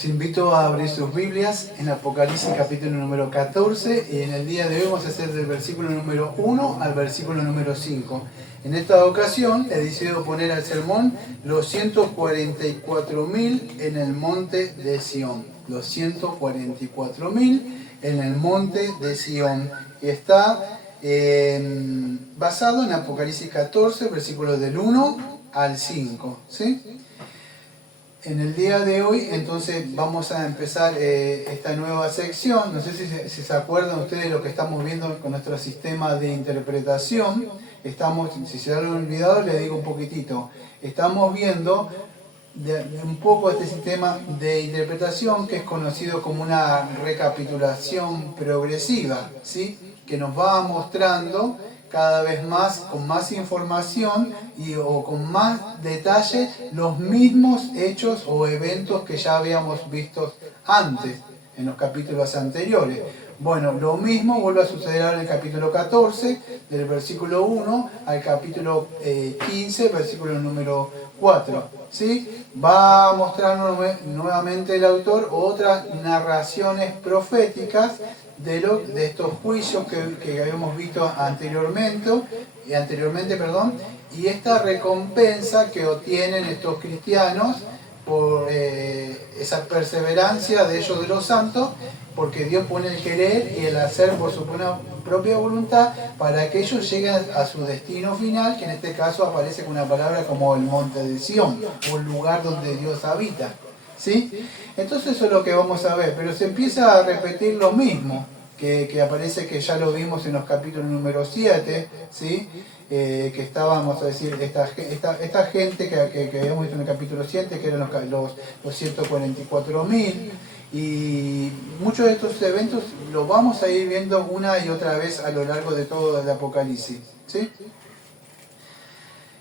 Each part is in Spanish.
Los invito a abrir sus Biblias en Apocalipsis capítulo número 14 y en el día de hoy vamos a hacer del versículo número 1 al versículo número 5. En esta ocasión he decidido poner al sermón los 144.000 en el monte de Sión. Los 144.000 en el monte de Sión. Y está basado en Apocalipsis 14, versículos del 1 al 5. ¿Sí? En el día de hoy, entonces, vamos a empezar esta nueva sección. No sé si se acuerdan ustedes de lo que estamos viendo con nuestro sistema de interpretación. Si se han olvidado, les digo un poquitito. Estamos viendo un poco este sistema de interpretación que es conocido como una recapitulación progresiva, ¿sí? Que nos va mostrando cada vez más, con más información o con más detalle, los mismos hechos o eventos que ya habíamos visto antes, en los capítulos anteriores. Bueno, lo mismo vuelve a suceder ahora en el capítulo 14, del versículo 1 al capítulo 15, versículo número 4. ¿Sí? Va a mostrarnos nuevamente el autor otras narraciones proféticas de estos juicios que habíamos visto anteriormente, y esta recompensa que obtienen estos cristianos por esa perseverancia de ellos, de los santos, porque Dios pone el querer y el hacer por su propia voluntad para que ellos lleguen a su destino final, que en este caso aparece con una palabra como el monte de Sión, o el lugar donde Dios habita. ¿Sí? Entonces eso es lo que vamos a ver, pero se empieza a repetir lo mismo, que aparece, que ya lo vimos en los capítulos número 7, ¿sí? Que estábamos a decir, esta gente que habíamos visto en el capítulo 7, que eran los 144.000, y muchos de estos eventos los vamos a ir viendo una y otra vez a lo largo de todo el Apocalipsis. ¿Sí?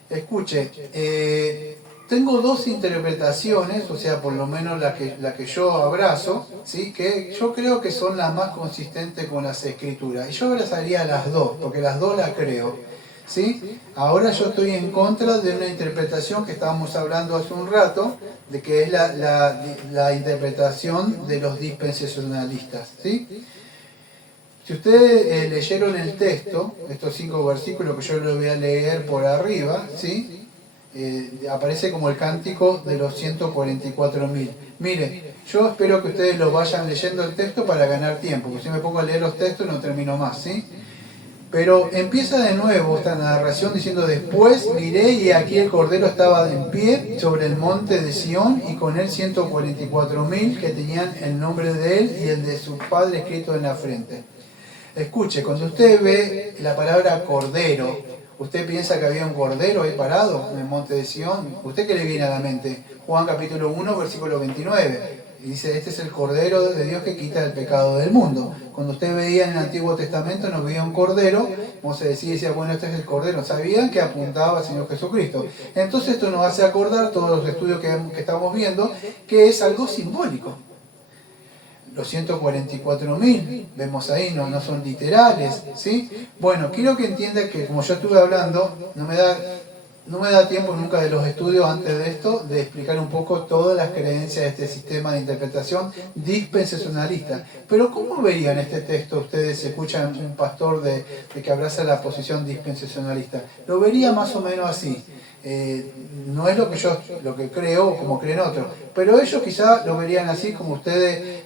Escuche, tengo dos interpretaciones, o sea, por lo menos la que yo abrazo, ¿sí? Que yo creo que son las más consistentes con las Escrituras. Y yo abrazaría las dos, porque las dos las creo. ¿Sí? Ahora yo estoy en contra de una interpretación que estábamos hablando hace un rato, de que es la interpretación de los dispensacionalistas. ¿Sí? Si ustedes leyeron el texto, estos 5 versículos que yo les voy a leer por arriba, ¿sí? Aparece como el cántico de los 144.000. Miren, yo espero que ustedes lo vayan leyendo el texto para ganar tiempo, porque si me pongo a leer los textos no termino más, ¿sí? Pero empieza de nuevo esta narración diciendo: después miré y aquí el Cordero estaba en pie sobre el monte de Sión y con él 144.000 que tenían el nombre de él y el de su padre escrito en la frente. Escuche, cuando usted ve la palabra Cordero, ¿usted piensa que había un cordero ahí parado en el monte de Sión? ¿Usted qué le viene a la mente? Juan capítulo 1, versículo 29. Y dice: este es el Cordero de Dios que quita el pecado del mundo. Cuando usted veía en el Antiguo Testamento, no veía un cordero, como se decía, bueno, este es el Cordero. Sabían que apuntaba al Señor Jesucristo. Entonces esto nos hace acordar todos los estudios que estamos viendo, que es algo simbólico. Los 144.000, vemos ahí, no son literales, ¿sí? Bueno, quiero que entienda que, como yo estuve hablando, no me da tiempo nunca de los estudios antes de esto, de explicar un poco todas las creencias de este sistema de interpretación dispensacionalista. Pero ¿cómo verían este texto ustedes si escuchan un pastor de que abraza la posición dispensacionalista? Lo vería más o menos así. No es lo que creo o como creen otros, pero ellos quizás lo verían así como ustedes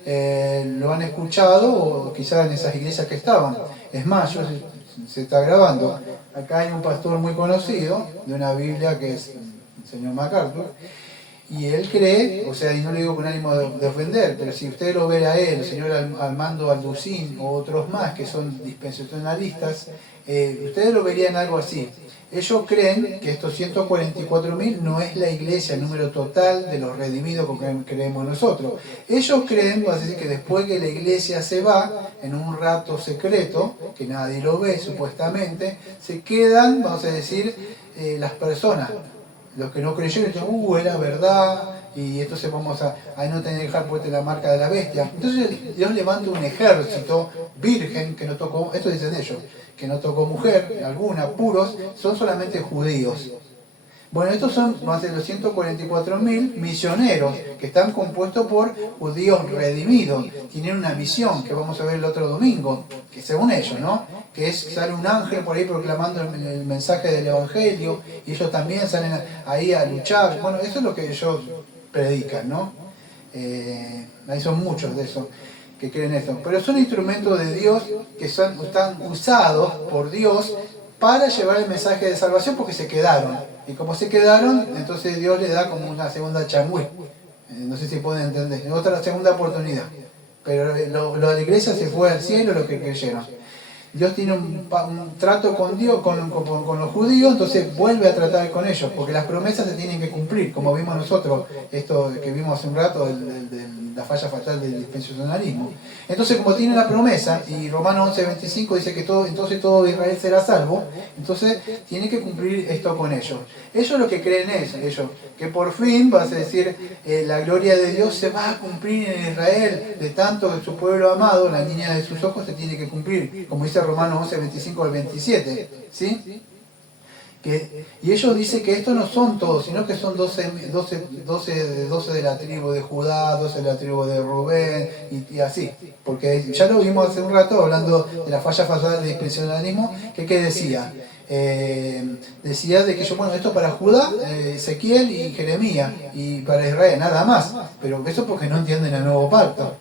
lo han escuchado, o quizás en esas iglesias que estaban. Es más, se está grabando. Acá hay un pastor muy conocido de una Biblia que es el señor MacArthur, y él cree, o sea, y no le digo con ánimo de ofender, pero si usted lo ve a él, el señor Armando Alducín o otros más que son dispensacionalistas, ustedes lo verían algo así. Ellos creen que estos 144.000 no es la iglesia, el número total de los redimidos que creemos nosotros. Ellos creen, vamos a decir, que después que la iglesia se va, en un rato secreto, que nadie lo ve supuestamente, se quedan, vamos a decir, las personas. Los que no creyeron dicen: era verdad, y entonces vamos a no tener que dejar puesta la marca de la bestia. Entonces Dios levanta un ejército virgen que no tocó, esto dicen ellos, que no tocó mujer alguna, puros, son solamente judíos. Bueno, estos son más de los 144.000 misioneros que están compuestos por judíos redimidos. Tienen una misión que vamos a ver el otro domingo, que según ellos, ¿no? Que es, sale un ángel por ahí proclamando el mensaje del Evangelio y ellos también salen ahí a luchar. Bueno, eso es lo que ellos predican, ¿no? Ahí son muchos de esos que creen esto. Pero son instrumentos de Dios que están usados por Dios para llevar el mensaje de salvación porque se quedaron. Y como se quedaron, entonces Dios le da como una segunda changüí. No sé si pueden entender. Otra segunda oportunidad. Pero la iglesia se fue al cielo, los que creyeron. Dios tiene un trato con Dios, con los judíos, entonces vuelve a tratar con ellos, porque las promesas se tienen que cumplir, como vimos nosotros, esto que vimos hace un rato, la falla fatal del dispensacionalismo. Entonces, como tiene la promesa, y Romanos 11:25 dice que entonces todo Israel será salvo, entonces tiene que cumplir esto con ellos. Ellos lo que creen es, que por fin, vas a decir, la gloria de Dios se va a cumplir en Israel, de tanto de su pueblo amado, la niña de sus ojos se tiene que cumplir, como dice Romanos 11:25 al 27, ¿sí? Y ellos dicen que estos no son todos, sino que son 12 de la tribu de Judá, 12 de la tribu de Rubén, y así. Porque ya lo vimos hace un rato hablando de la falla fatal del dispensacionalismo, que decía. Decía de que esto para Judá, Ezequiel y Jeremías, y para Israel, nada más. Pero eso porque no entienden el nuevo pacto.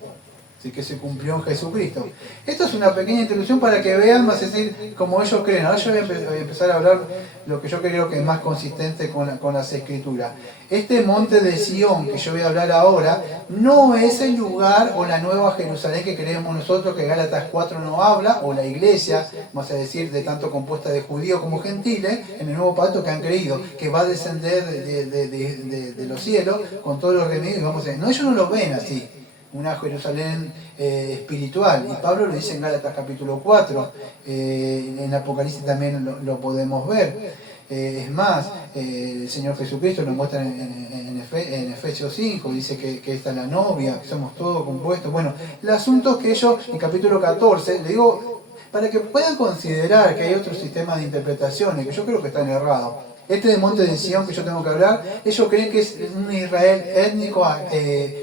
Así que se cumplió en Jesucristo. Esto es una pequeña introducción para que vean, más es decir, como ellos creen. Ahora yo voy a empezar a hablar lo que yo creo que es más consistente con las Escrituras. Este monte de Sión, que yo voy a hablar ahora, no es el lugar o la nueva Jerusalén que creemos nosotros, que Gálatas 4 no habla, o la iglesia, vamos a decir, de tanto compuesta de judíos como gentiles, en el nuevo pacto que han creído, que va a descender de los cielos con todos los remedios. Vamos a decir, no, ellos no lo ven así. Una Jerusalén espiritual, y Pablo lo dice en Gálatas capítulo 4, en Apocalipsis también lo podemos ver. Es más, el Señor Jesucristo lo muestra en Efesios 5, dice que esta es la novia, que somos todos compuestos. Bueno, el asunto es que ellos, en capítulo 14, le digo, para que puedan considerar que hay otro sistema de interpretaciones, que yo creo que están errados. Este de monte de Sión que yo tengo que hablar, ellos creen que es un Israel étnico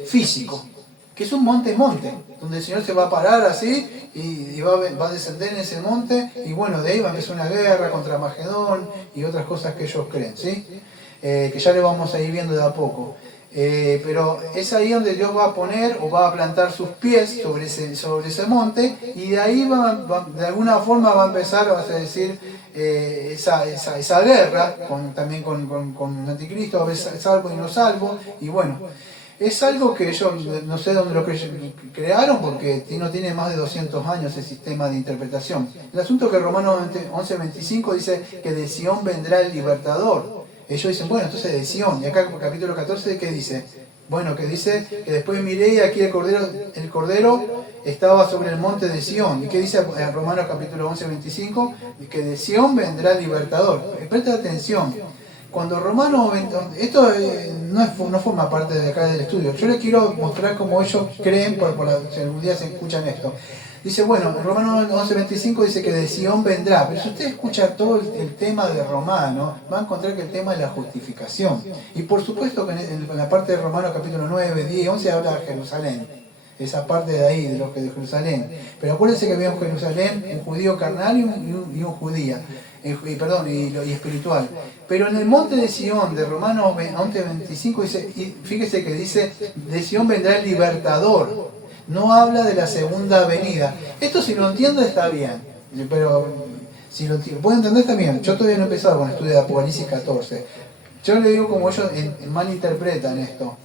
físico, que es un monte, donde el Señor se va a parar así y va a descender en ese monte, y bueno, de ahí va a empezar una guerra contra Magedón y otras cosas que ellos creen, ¿sí? Que ya le vamos a ir viendo de a poco. Pero es ahí donde Dios va a poner o va a plantar sus pies sobre ese monte, y de ahí de alguna forma va a empezar, vas a decir, esa guerra también con el anticristo, a ver salvo y no salvo, y bueno. Es algo que yo no sé dónde lo crearon, porque no tiene más de 200 años el sistema de interpretación. El asunto es que Romanos 11:25 dice que de Sión vendrá el libertador. Ellos dicen, bueno, entonces de Sión. Y acá en capítulo 14, ¿qué dice? Bueno, que dice que después miré y aquí el cordero estaba sobre el monte de Sión. ¿Y qué dice en Romanos capítulo 11:25? Que de Sión vendrá el libertador. Presta atención. Cuando Romanos, esto no forma parte de acá del estudio, yo les quiero mostrar cómo ellos creen, si algún día se escuchan esto. Dice, bueno, Romanos 11:25 dice que de Sión vendrá, pero si usted escucha todo el tema de Romanos, va a encontrar que el tema es la justificación. Y por supuesto que en la parte de Romanos capítulo 9, 10 y 11 habla de Jerusalén. Esa parte de ahí, de los que de Jerusalén. Pero acuérdense que había un Jerusalén, un judío carnal y un judía. Y espiritual. Pero en el monte de Sión, de Romanos 11:25, dice, y fíjese que dice, de Sión vendrá el libertador. No habla de la segunda venida. Esto, si lo entiende, está bien. Pero si lo puede entender, está bien. Yo todavía no he empezado con el estudio de Apocalipsis 14. Yo le digo como ellos malinterpretan esto.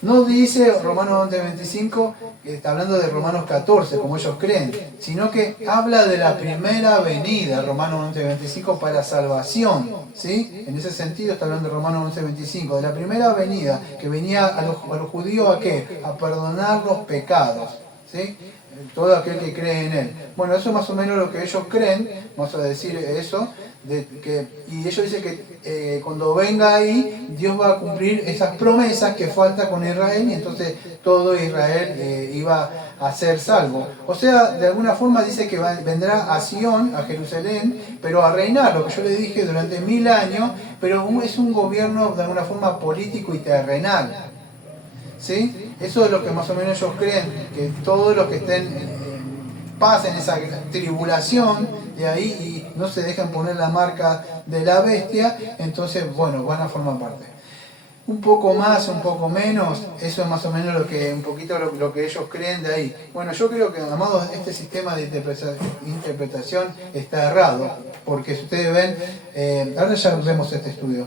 No dice Romanos 11:25, que está hablando de Romanos 14, como ellos creen, sino que habla de la primera venida, Romanos 11:25, para salvación, ¿sí? En ese sentido está hablando de Romanos 11:25, de la primera venida, que venía a los judíos ¿a qué? A perdonar los pecados, ¿sí? Todo aquel que cree en él. Bueno, eso es más o menos lo que ellos creen, vamos a decir eso, y ellos dicen que cuando venga ahí, Dios va a cumplir esas promesas que falta con Israel, y entonces todo Israel iba a ser salvos. O sea, de alguna forma dice que vendrá a Sion, a Jerusalén, pero a reinar, lo que yo le dije, durante 1000 años, pero es un gobierno de alguna forma político y terrenal. ¿Sí? Eso es lo que más o menos ellos creen, que todos los que pasen esa tribulación de ahí y no se dejan poner la marca de la bestia, entonces, bueno, van a formar parte. Un poco más, un poco menos, eso es más o menos un poquito lo que ellos creen de ahí. Bueno, yo creo que, amados, este sistema de interpretación está errado, porque si ustedes ven, ahora ya vemos este estudio,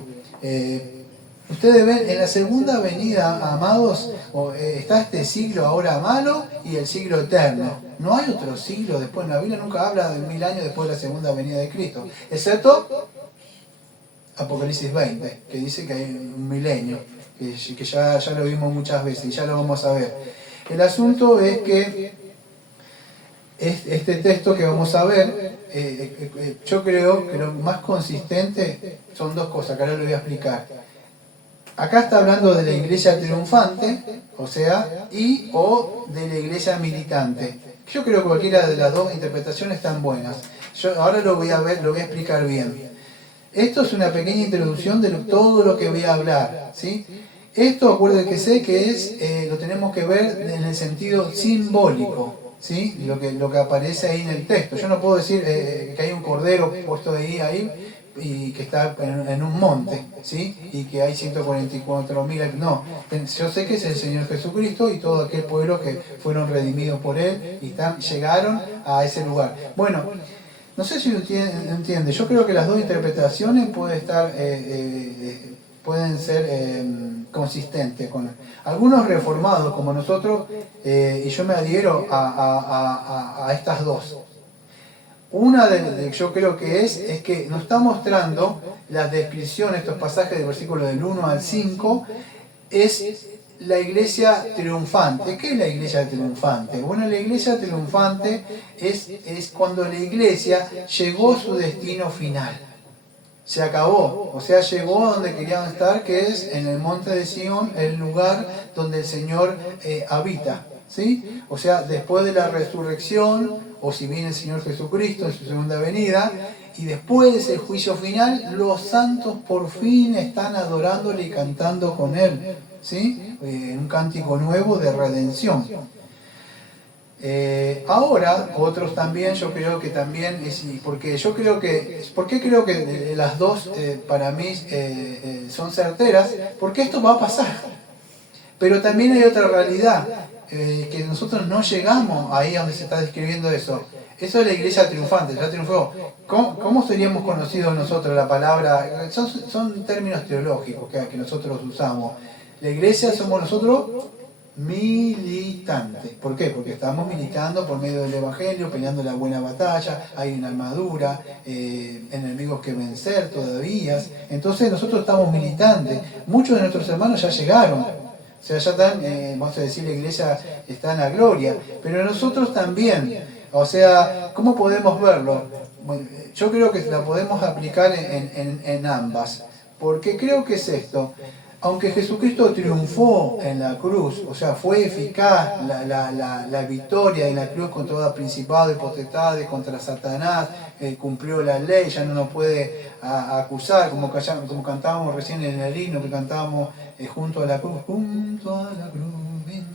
ustedes ven, en la segunda venida, amados, está este siglo ahora malo y el siglo eterno. No hay otro siglo después, la Biblia nunca habla de 1000 años después de la segunda venida de Cristo, excepto Apocalipsis 20, que dice que hay un milenio, que ya lo vimos muchas veces y ya lo vamos a ver. El asunto es que este texto que vamos a ver, yo creo que lo más consistente son dos cosas, que ahora lo voy a explicar. Acá está hablando de la iglesia triunfante, o sea, o de la iglesia militante. Yo creo que cualquiera de las dos interpretaciones están buenas. Yo ahora lo voy a ver, lo voy a explicar bien. Esto es una pequeña introducción de todo lo que voy a hablar, ¿sí? Esto, acuérdense que sé que lo tenemos que ver en el sentido simbólico, ¿sí? Lo que aparece ahí en el texto. Yo no puedo decir que hay un cordero puesto ahí y que está en un monte, ¿sí? Y que hay 144.000, no. Yo sé que es el Señor Jesucristo y todo aquel pueblo que fueron redimidos por Él y llegaron a ese lugar. Bueno, no sé si lo entiende. Yo creo que las dos interpretaciones pueden ser consistentes. Con algunos reformados como nosotros, y yo me adhiero a estas dos. Una yo creo que es que nos está mostrando la descripción, estos pasajes del versículo del 1 al 5, es la iglesia triunfante. ¿Qué es la iglesia triunfante? Bueno, la iglesia triunfante es cuando la iglesia llegó a su destino final. Se acabó, o sea, llegó a donde querían estar, que es en el monte de Sion, el lugar donde el Señor habita. ¿Sí? O sea, después de la resurrección, o si viene el Señor Jesucristo en su segunda venida, y después de ese juicio final, los santos por fin están adorándole y cantando con Él, ¿sí? Un cántico nuevo de redención. Ahora, otros también, yo creo que también, ¿por qué creo que las dos para mí son certeras? Porque esto va a pasar. Pero también hay otra realidad, que nosotros no llegamos ahí donde se está describiendo eso. Eso es la iglesia triunfante, ya triunfó. ¿Cómo seríamos conocidos nosotros la palabra? Son términos teológicos que nosotros usamos. La iglesia somos nosotros militantes. ¿Por qué? Porque estamos militando por medio del Evangelio, peleando la buena batalla, hay una armadura, enemigos que vencer todavía. Entonces nosotros estamos militantes. Muchos de nuestros hermanos ya llegaron. O sea, ya están, vamos a decir, la iglesia está en la gloria. Pero nosotros también. O sea, ¿cómo podemos verlo? Bueno, yo creo que la podemos aplicar en ambas. Porque creo que es esto. Aunque Jesucristo triunfó en la cruz, o sea, fue eficaz la victoria en la cruz contra todo principado y potestades, contra Satanás, cumplió la ley, ya no nos puede acusar, como cantábamos recién en el himno que cantábamos junto a la cruz, junto a la cruz.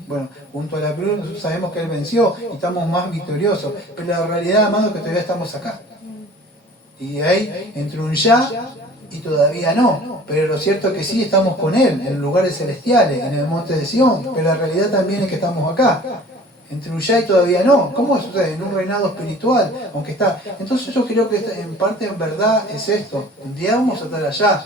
Bueno, junto a la cruz nosotros sabemos que Él venció y estamos más victoriosos, pero la realidad, amado, es que todavía estamos acá. Y ahí, entre un ya y todavía no, pero lo cierto es que sí estamos con Él, en lugares celestiales, en el monte de Sion, pero la realidad también es que estamos acá, entre un ya y todavía no. ¿Cómo sucede? En un reinado espiritual, aunque está. Entonces yo creo que en parte en verdad es esto, un día vamos a estar allá,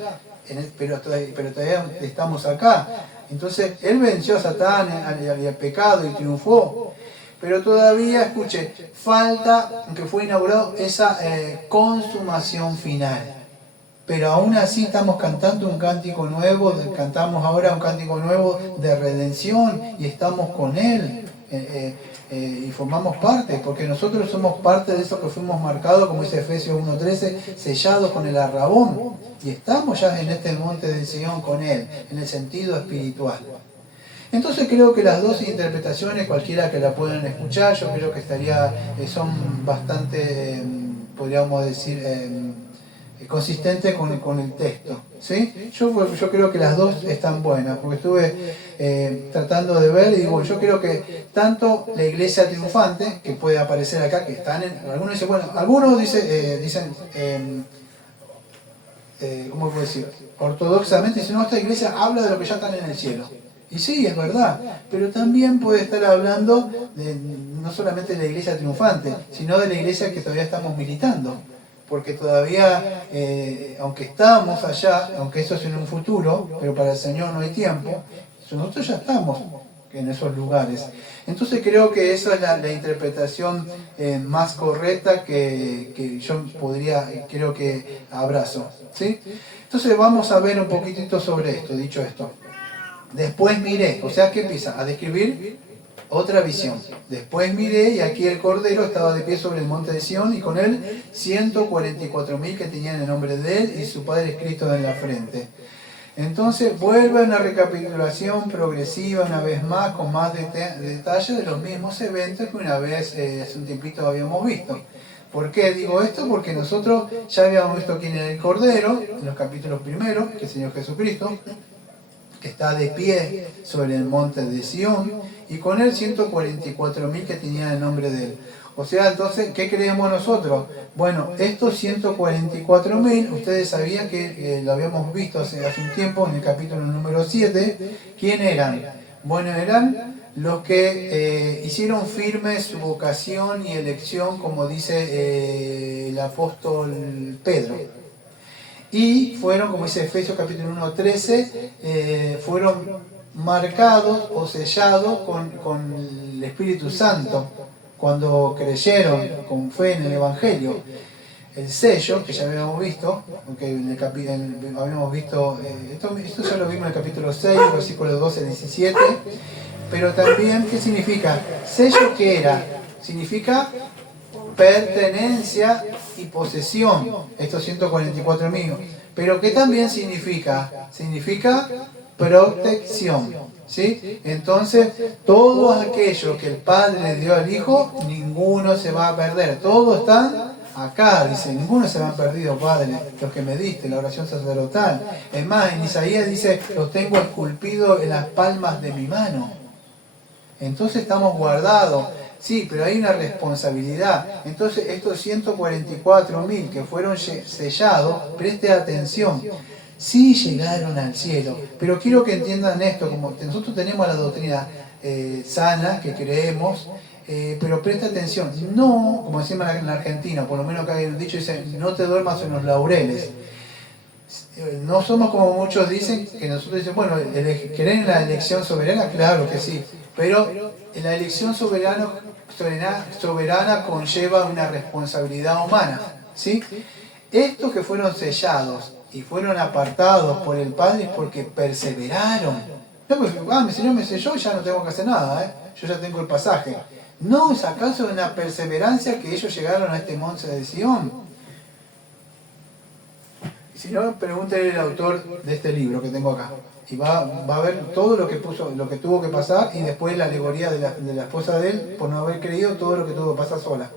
pero todavía estamos acá. Entonces Él venció a Satán y al pecado y triunfó. Pero todavía, escuche, falta, aunque fue inaugurado, esa consumación final. Pero aún así estamos cantando un cántico nuevo, cantamos ahora un cántico nuevo de redención y estamos con Él y formamos parte, porque nosotros somos parte de eso que fuimos marcados, como dice Efesios 1:13, sellados con el arrabón. Y estamos ya en este monte de Sion con Él, en el sentido espiritual. Entonces creo que las dos interpretaciones, cualquiera que la puedan escuchar, yo creo que son bastante, podríamos decir, consistentes con el texto. ¿Sí? Yo creo que las dos están buenas, porque estuve tratando de ver y digo, yo creo que tanto la iglesia triunfante, que puede aparecer acá, que están algunos dicen, bueno, algunos dicen ¿cómo puedo decir? Ortodoxamente dicen, no, esta iglesia habla de lo que ya están en el cielo. Y sí, es verdad, pero también puede estar hablando no solamente de la iglesia triunfante, sino de la iglesia que todavía estamos militando. Porque todavía, aunque estamos allá, aunque eso es en un futuro, pero para el Señor no hay tiempo, nosotros ya estamos en esos lugares. Entonces creo que esa es la interpretación más correcta que yo creo que abrazo. ¿Sí? Entonces vamos a ver un poquitito sobre esto, dicho esto. Después miré, o sea que empieza a describir otra visión. Después miré y aquí el Cordero estaba de pie sobre el monte de Sión y con él 144.000 que tenían el nombre de él y su padre escrito en la frente. Entonces vuelve a una recapitulación progresiva una vez más con más detalle de los mismos eventos que una vez hace un tiempito habíamos visto. ¿Por qué digo esto? Porque nosotros ya habíamos visto quién era el Cordero en los capítulos primeros, que es el Señor Jesucristo, que está de pie sobre el monte de Sión, y con él 144.000 que tenían el nombre de él. O sea, entonces, ¿qué creemos nosotros? Bueno, estos 144.000, ustedes sabían que lo habíamos visto hace un tiempo, en el capítulo número 7, ¿quién eran? Bueno, eran los que hicieron firme su vocación y elección, como dice el apóstol Pedro. Y fueron, como dice Efesios capítulo 1:13, fueron marcados o sellados con el Espíritu Santo cuando creyeron con fe en el Evangelio. El sello, que ya habíamos visto, okay, habíamos visto esto ya lo vimos en el capítulo 6, versículos 12 al 17, pero también, ¿qué significa? Sello, ¿qué era? Significa pertenencia y posesión, estos 144.000. Pero ¿qué también significa? Significa protección. ¿Sí? Entonces, todos aquellos que el Padre le dio al Hijo, ninguno se va a perder. Todos están acá, dice, ninguno se va a perdido, Padre, los que me diste, la oración sacerdotal. Es más, en Isaías dice, los tengo esculpidos en las palmas de mi mano. Entonces estamos guardados. Sí, pero hay una responsabilidad. Entonces estos 144.000 que fueron sellados, preste atención, sí llegaron al cielo. Pero quiero que entiendan esto, como nosotros tenemos la doctrina sana, que creemos, pero presta atención, no, como decimos en la Argentina, por lo menos acá hay un dicho, dice, no te duermas en los laureles. No somos como muchos dicen, que nosotros dicen, bueno, ¿creen en la elección soberana? Claro que sí, pero la elección soberana conlleva una responsabilidad humana, ¿sí? Estos que fueron sellados y fueron apartados por el Padre es porque perseveraron. No, pues, mi Señor me selló y ya no tengo que hacer nada, yo ya tengo el pasaje. No, es acaso una perseverancia que ellos llegaron a este monte de Sión. Si no, pregúntele al autor de este libro que tengo acá. Y va a ver todo lo que tuvo que pasar y después la alegoría de la esposa de él por no haber creído todo lo que tuvo que pasar sola.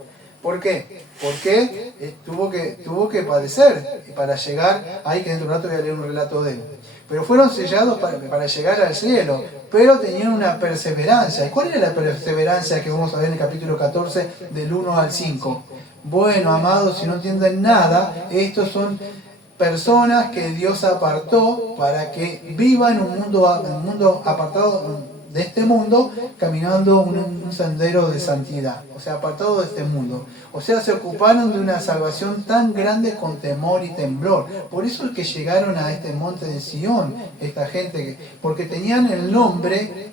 ¿Por qué? Porque tuvo que padecer para llegar, ahí que dentro de un rato voy a leer un relato de él. Pero fueron sellados para llegar al cielo, pero tenían una perseverancia. ¿Y cuál era la perseverancia que vamos a ver en el capítulo 14 del 1 al 5? Bueno, amados, si no entienden nada, estos son personas que Dios apartó para que vivan un mundo apartado de este mundo, caminando un sendero de santidad, o sea, apartado de este mundo. O sea, se ocuparon de una salvación tan grande con temor y temblor. Por eso es que llegaron a este monte de Sión, esta gente, porque tenían el nombre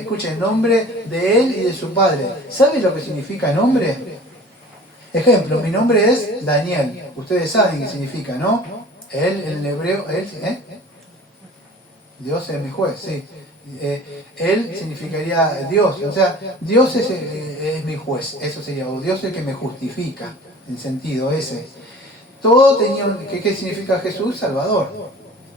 escuchen, el nombre de él y de su padre. ¿Saben lo que significa nombre? Ejemplo, mi nombre es Daniel. Ustedes saben qué significa, ¿no? Él, en hebreo, Dios es mi juez, sí. Él significaría Dios, o sea, Dios es mi juez, eso sería, o Dios es el que me justifica, en sentido ese. Todo tenía, ¿qué significa Jesús? Salvador.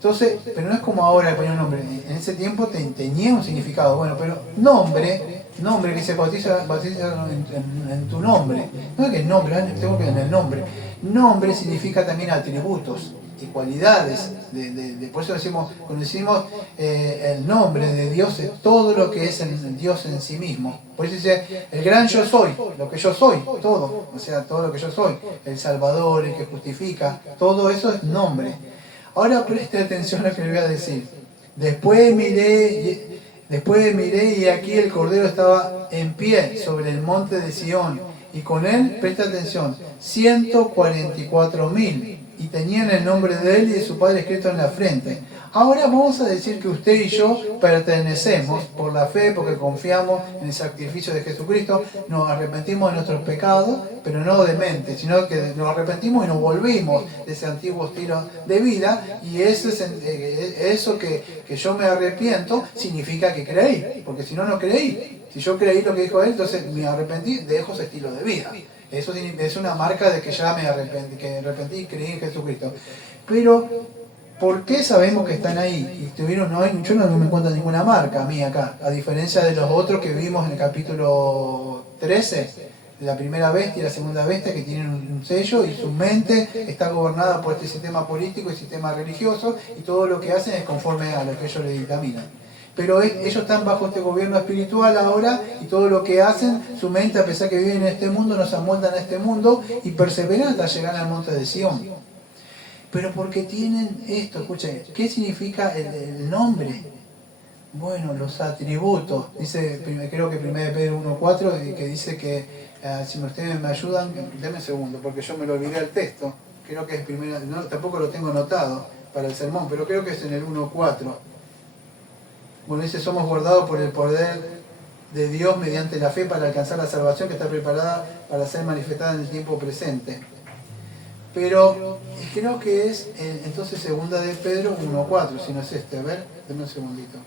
Entonces, pero no es como ahora que ponía un nombre. En ese tiempo tenía un significado. Bueno, pero nombre que se bautiza en tu nombre. No es que el nombre, tengo que en el nombre. Nombre significa también atributos y cualidades. Por eso decimos, cuando decimos el nombre de Dios, es todo lo que es el Dios en sí mismo. Por eso dice, el gran yo soy, lo que yo soy, todo. O sea, todo lo que yo soy. El Salvador, el que justifica, todo eso es nombre. Ahora preste atención a lo que le voy a decir. Después miré y aquí el Cordero estaba en pie sobre el monte de Sión. Y con él, presta atención, 144.000. Y tenían el nombre de él y de su Padre escrito en la frente. Ahora vamos a decir que usted y yo pertenecemos por la fe, porque confiamos en el sacrificio de Jesucristo, nos arrepentimos de nuestros pecados, pero no de mente, sino que nos arrepentimos y nos volvimos de ese antiguo estilo de vida, y eso que yo me arrepiento significa que creí, porque si no, no creí. Si yo creí lo que dijo él, entonces me arrepentí, dejo ese estilo de vida. Eso es una marca de que ya me arrepentí y creí en Jesucristo. Pero ¿por qué sabemos que están ahí? Yo no me encuentro ninguna marca a mí acá, a diferencia de los otros que vimos en el capítulo 13, la primera bestia y la segunda bestia, que tienen un sello y su mente está gobernada por este sistema político y sistema religioso, y todo lo que hacen es conforme a lo que ellos le dictaminan. Pero ellos están bajo este gobierno espiritual ahora, y todo lo que hacen, su mente, a pesar que viven en este mundo, nos amoldan a este mundo y perseveran hasta llegar al monte de Sión. Pero porque tienen esto, escuchen, ¿qué significa el nombre? Bueno, los atributos. Dice, creo que 1 Pedro 1.4, que dice que, si ustedes me ayudan, denme un segundo, porque yo me lo olvidé el texto. Creo que es tampoco lo tengo anotado para el sermón, pero creo que es en el 1.4. Bueno, dice, somos guardados por el poder de Dios mediante la fe para alcanzar la salvación que está preparada para ser manifestada en el tiempo presente. Pero creo que es entonces segunda de Pedro 1.4, si no es este. A ver, denme un segundito.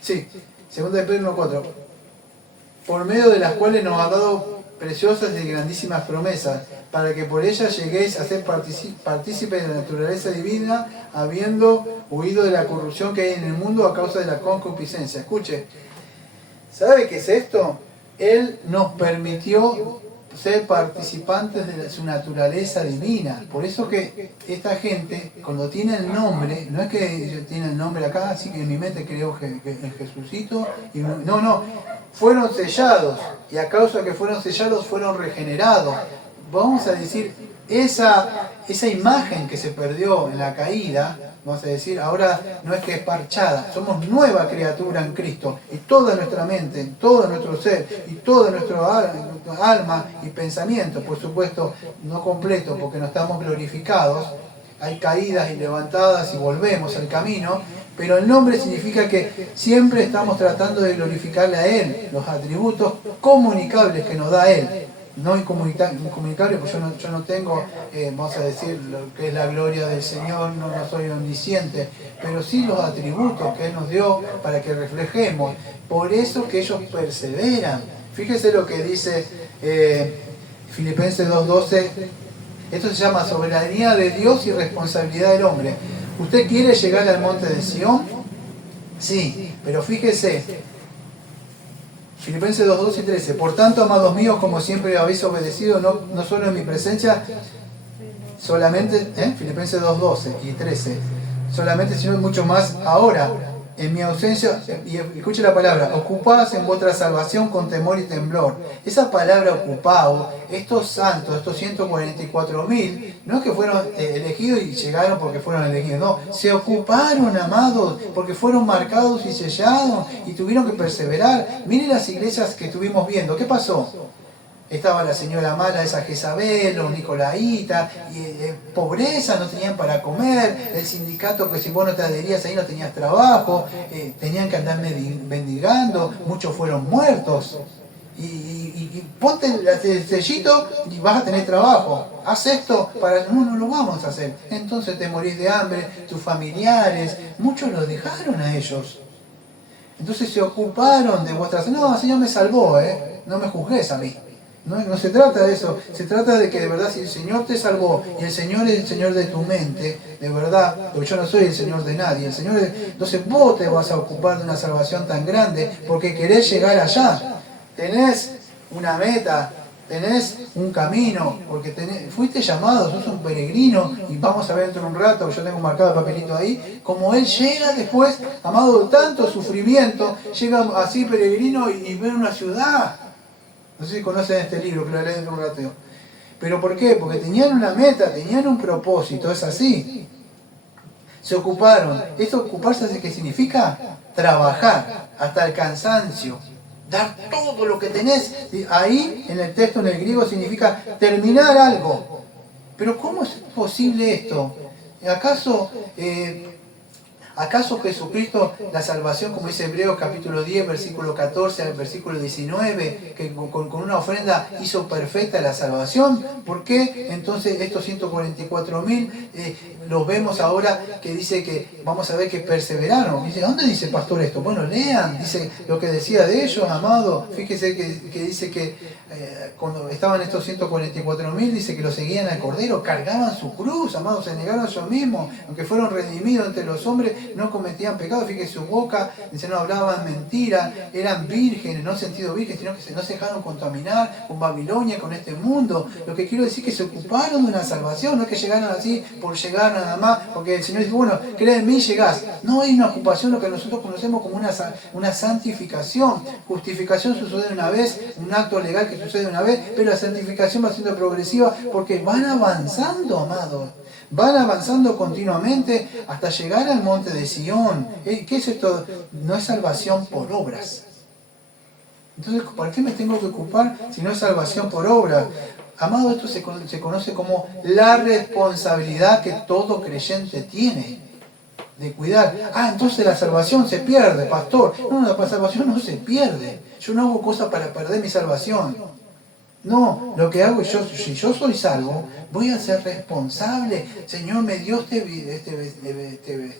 Sí, segunda de Pedro 1.4. Por medio de las cuales nos ha dado preciosas y grandísimas promesas, para que por ellas lleguéis a ser partícipes de la naturaleza divina, habiendo huido de la corrupción que hay en el mundo a causa de la concupiscencia. Escuche, ¿sabe qué es esto? Él nos permitió ser participantes de su naturaleza divina. Por eso que esta gente, cuando tiene el nombre, no es que tiene el nombre acá, así que en mi mente creo que en Jesucito, no, fueron sellados, y a causa de que fueron sellados, fueron regenerados. Vamos a decir, esa imagen que se perdió en la caída, vamos a decir, ahora no es que es parchada, somos nueva criatura en Cristo, y toda nuestra mente, todo nuestro ser, y todo nuestro alma y pensamiento, por supuesto no completo porque no estamos glorificados, hay caídas y levantadas y volvemos al camino, pero el nombre significa que siempre estamos tratando de glorificarle a Él, los atributos comunicables que nos da Él. No incomunicable, porque yo no tengo, vamos a decir, lo que es la gloria del Señor, no soy omnisciente, pero sí los atributos que Él nos dio para que reflejemos. Por eso que ellos perseveran. Fíjese lo que dice Filipenses 2.12. Esto se llama soberanía de Dios y responsabilidad del hombre. ¿Usted quiere llegar al monte de Sión? Sí, pero fíjese, Filipenses 2, 12 y 13. Por tanto, amados míos, como siempre habéis obedecido, no solo en mi presencia, solamente, Filipenses 2, 12 y 13, solamente, sino mucho más ahora, en mi ausencia, y escuche la palabra, ocupados en vuestra salvación con temor y temblor. Esa palabra ocupado, estos santos, estos 144.000, no es que fueron elegidos y llegaron porque fueron elegidos, no, se ocuparon, amados, porque fueron marcados y sellados y tuvieron que perseverar. Miren las iglesias que estuvimos viendo, ¿qué pasó? Estaba la señora mala, esa Jezabel, los nicolaitas, y pobreza, no tenían para comer, el sindicato que si vos no te adherías ahí no tenías trabajo, tenían que andar mendigando, muchos fueron muertos. Y ponte el sellito y vas a tener trabajo. Haz esto para... No lo vamos a hacer. Entonces te morís de hambre, tus familiares, muchos los dejaron a ellos. Entonces se ocuparon de vuestras... No, el Señor me salvó, no me juzgues a mí. No se trata de eso, se trata de que de verdad si el Señor te salvó y el Señor es el Señor de tu mente, de verdad, porque yo no soy el Señor de nadie, el Señor entonces vos te vas a ocupar de una salvación tan grande porque querés llegar allá. Tenés una meta, tenés un camino, porque fuiste llamado, sos un peregrino, y vamos a ver dentro de un rato, yo tengo marcado el papelito ahí, como él llega después, amado de tanto sufrimiento, llega así peregrino y ve una ciudad. No sé si conocen este libro, que lo leí dentro de un rato. ¿Pero por qué? Porque tenían una meta, tenían un propósito, es así. Se ocuparon. ¿Esto ocuparse qué significa? Trabajar hasta el cansancio. Dar todo lo que tenés. Ahí, en el texto, en el griego, significa terminar algo. Pero ¿cómo es posible esto? ¿Acaso Jesucristo, la salvación, como dice Hebreos capítulo 10, versículo 14 al versículo 19, que con una ofrenda hizo perfecta la salvación? ¿Por qué entonces estos 144.000 los vemos ahora que dice que, vamos a ver que perseveraron? Dice, ¿dónde dice pastor esto? Bueno, lean, dice lo que decía de ellos, amado. Fíjese que dice que cuando estaban estos 144.000, dice que lo seguían al Cordero, cargaban su cruz, amados, se negaron a ellos mismos, aunque fueron redimidos entre los hombres, no cometían pecado. Fíjese, su boca, dice, no hablaban mentira, eran vírgenes, no sentido virgen, sino que no se dejaron contaminar con Babilonia, con este mundo. Lo que quiero decir es que se ocuparon de una salvación, no es que llegaron así por llegar nada más, porque el Señor dice, bueno, cree en mí y llegás. No hay una ocupación, lo que nosotros conocemos como una santificación. Justificación sucede una vez, un acto legal que sucede una vez, pero la santificación va siendo progresiva porque van avanzando, amados. Van avanzando continuamente hasta llegar al monte de Sion. ¿Qué es esto? No es salvación por obras. Entonces, ¿para qué me tengo que ocupar si no es salvación por obras? Amado, esto se conoce como la responsabilidad que todo creyente tiene de cuidar. Entonces la salvación se pierde, pastor. No, la salvación no se pierde. Yo no hago cosas para perder mi salvación. No, lo que hago es, si yo soy salvo, voy a ser responsable. Señor, me dio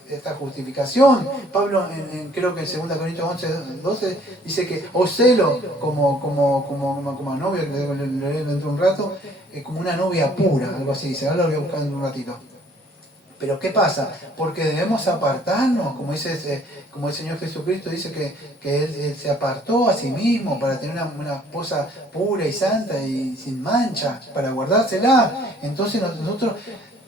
esta justificación. Pablo, creo que en 2 Corintios 11, 12, dice que os celo como novia, que lo leeré dentro de un rato, como una novia pura, algo así dice. Ahora lo voy a buscar en un ratito. Pero ¿qué pasa? Porque debemos apartarnos, como el Señor Jesucristo dice que Él se apartó a sí mismo para tener una esposa pura y santa y sin mancha, para guardársela. Entonces nosotros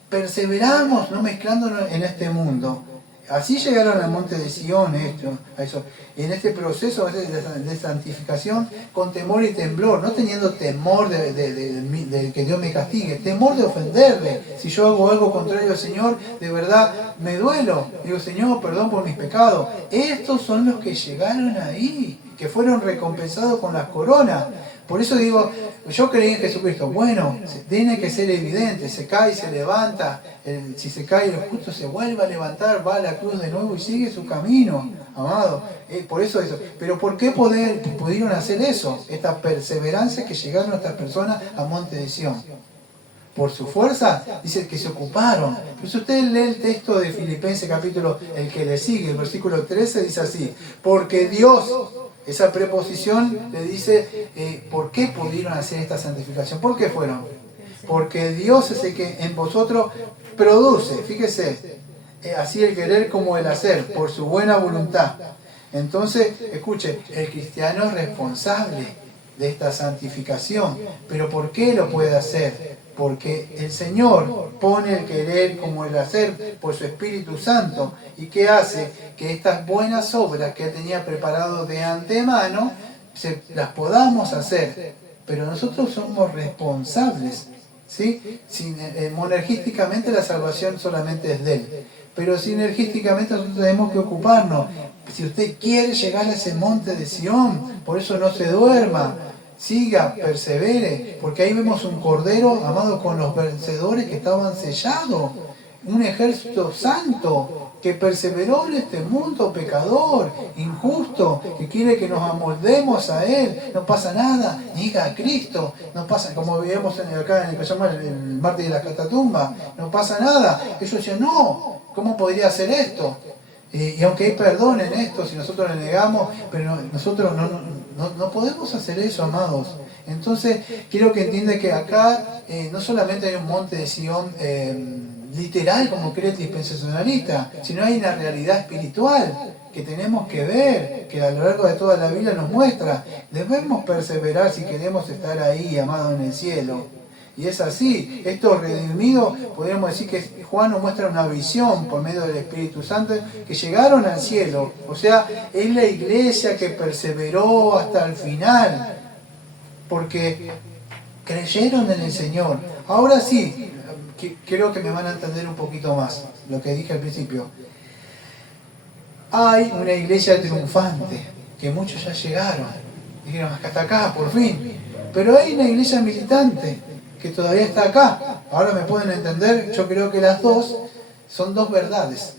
perseveramos, no mezclándonos en este mundo. Así llegaron al monte de Sion, en este proceso de santificación, con temor y temblor, no teniendo temor de que Dios me castigue, temor de ofenderle. Si yo hago algo contrario al Señor, de verdad me duelo. Digo, Señor, perdón por mis pecados. Estos son los que llegaron ahí, que fueron recompensados con las coronas. Por eso digo, yo creí en Jesucristo. Bueno, tiene que ser evidente, se cae y se levanta. Si se cae el justo se vuelve a levantar, va a la cruz de nuevo y sigue su camino, amado. Por eso. Pero ¿por qué pudieron hacer eso? Esta perseverancia que llegaron estas personas a monte de Sion. Por su fuerza, dice que se ocuparon. Pero si usted lee el texto de Filipenses capítulo, el que le sigue, el versículo 13, dice así, porque Dios, esa preposición le dice, ¿por qué pudieron hacer esta santificación? ¿Por qué fueron? Porque Dios es el que en vosotros produce, fíjese, así el querer como el hacer, por su buena voluntad. Entonces, escuche, el cristiano es responsable de esta santificación. ¿Pero por qué lo puede hacer? Porque el Señor pone el querer como el hacer por su Espíritu Santo. ¿Y qué hace? Que estas buenas obras que Él tenía preparado de antemano, las podamos hacer. Pero nosotros somos responsables, ¿sí? Monergísticamente la salvación solamente es de Él. Pero sinergísticamente nosotros tenemos que ocuparnos. Si usted quiere llegar a ese monte de Sion, por eso no se duerma. Siga, persevere, porque ahí vemos un cordero, amado, con los vencedores que estaban sellados, un ejército santo que perseveró en este mundo pecador, injusto, que quiere que nos amoldemos a Él. No pasa nada, niega a Cristo, no pasa, como veíamos acá en el que se llama el martes de la catatumba, no pasa nada. Ellos decían, no, ¿cómo podría hacer esto? Y aunque hay perdón en esto, si nosotros le negamos, pero nosotros No podemos hacer eso, amados. Entonces, quiero que entienda que acá no solamente hay un monte de Sion literal, como cree el dispensacionalista, sino hay una realidad espiritual que tenemos que ver, que a lo largo de toda la Biblia nos muestra. Debemos perseverar si queremos estar ahí, amados, en el cielo. Y es así, estos redimidos, podríamos decir que Juan nos muestra una visión por medio del Espíritu Santo, que llegaron al cielo. O sea, es la iglesia que perseveró hasta el final, porque creyeron en el Señor. Ahora sí, creo que me van a entender un poquito más lo que dije al principio. Hay una iglesia triunfante, que muchos ya llegaron, dijeron hasta acá, por fin. Pero hay una iglesia militante, que todavía está acá. Ahora me pueden entender, yo creo que las dos son dos verdades.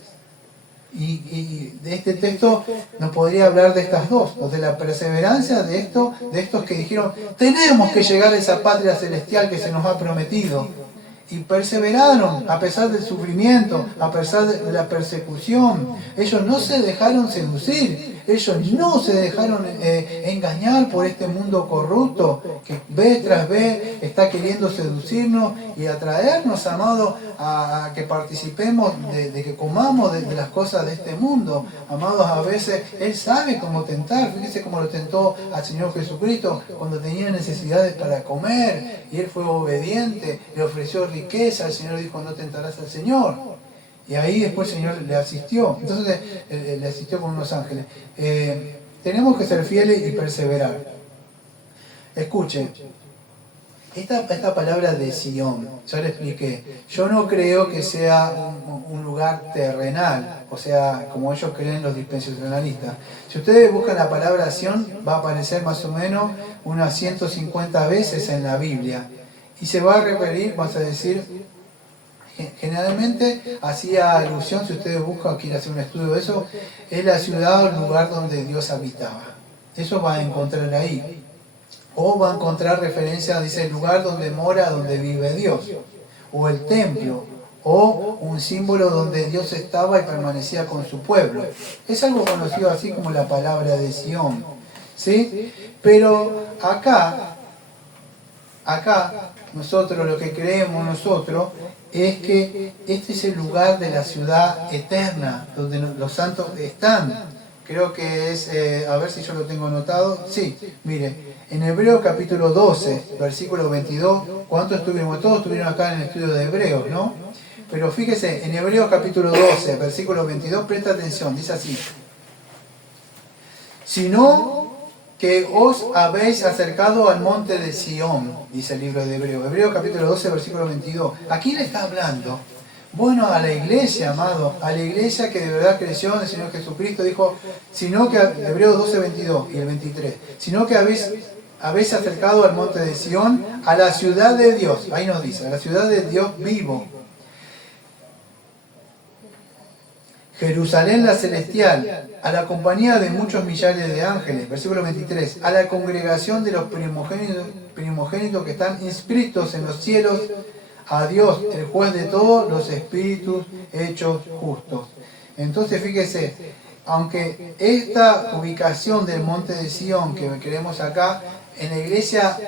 Y de este texto nos podría hablar de estas dos, o de la perseverancia de estos que dijeron, tenemos que llegar a esa patria celestial que se nos ha prometido. Y perseveraron a pesar del sufrimiento, a pesar de la persecución. Ellos no se dejaron seducir, ellos no se dejaron engañar por este mundo corrupto que vez tras vez está queriendo seducirnos y atraernos, amados, a que participemos, de que comamos de las cosas de este mundo. Amados, a veces Él sabe cómo tentar. Fíjense cómo lo tentó al Señor Jesucristo cuando tenía necesidades para comer y Él fue obediente, le ofreció riqueza. El Señor dijo, no tentarás al Señor. Y ahí después el Señor le asistió. Entonces le asistió con unos ángeles. Tenemos que ser fieles y perseverar. Escuchen, esta palabra de Sion, ya le expliqué. Yo no creo que sea un lugar terrenal, o sea, como ellos creen los dispensacionalistas. Si ustedes buscan la palabra Sion, va a aparecer más o menos unas 150 veces en la Biblia. Y se va a referir, vas a decir, generalmente hacía alusión, si ustedes buscan, quieren hacer un estudio de eso, es la ciudad o el lugar donde Dios habitaba. Eso va a encontrar ahí. O va a encontrar referencia, dice, el lugar donde mora, donde vive Dios. O el templo. O un símbolo donde Dios estaba y permanecía con su pueblo. Es algo conocido así como la palabra de Sion. ¿Sí? Pero acá, nosotros lo que creemos nosotros es que este es el lugar de la ciudad eterna, donde los santos están. Creo que es, a ver si yo lo tengo anotado. Sí, mire, en Hebreos capítulo 12, versículo 22, ¿cuántos estuvimos? Todos estuvieron acá en el estudio de Hebreos, ¿no? Pero fíjese, en Hebreos capítulo 12, versículo 22, presta atención, dice así. Sino que os habéis acercado al monte de Sion, dice el libro de Hebreos. Hebreos capítulo 12, versículo 22. Aquí le está hablando. Bueno, a la iglesia, amado, a la iglesia que de verdad creció en el Señor Jesucristo, dijo, sino que, Hebreos 12, 22 y el 23, sino que habéis acercado al monte de Sion, a la ciudad de Dios, ahí nos dice, a la ciudad de Dios vivo, Jerusalén la celestial, a la compañía de muchos millares de ángeles, versículo 23, a la congregación de los primogénitos que están inscritos en los cielos, a Dios, el juez de todos los espíritus hechos justos. Entonces fíjese, aunque esta ubicación del monte de Sion que queremos acá, en la iglesia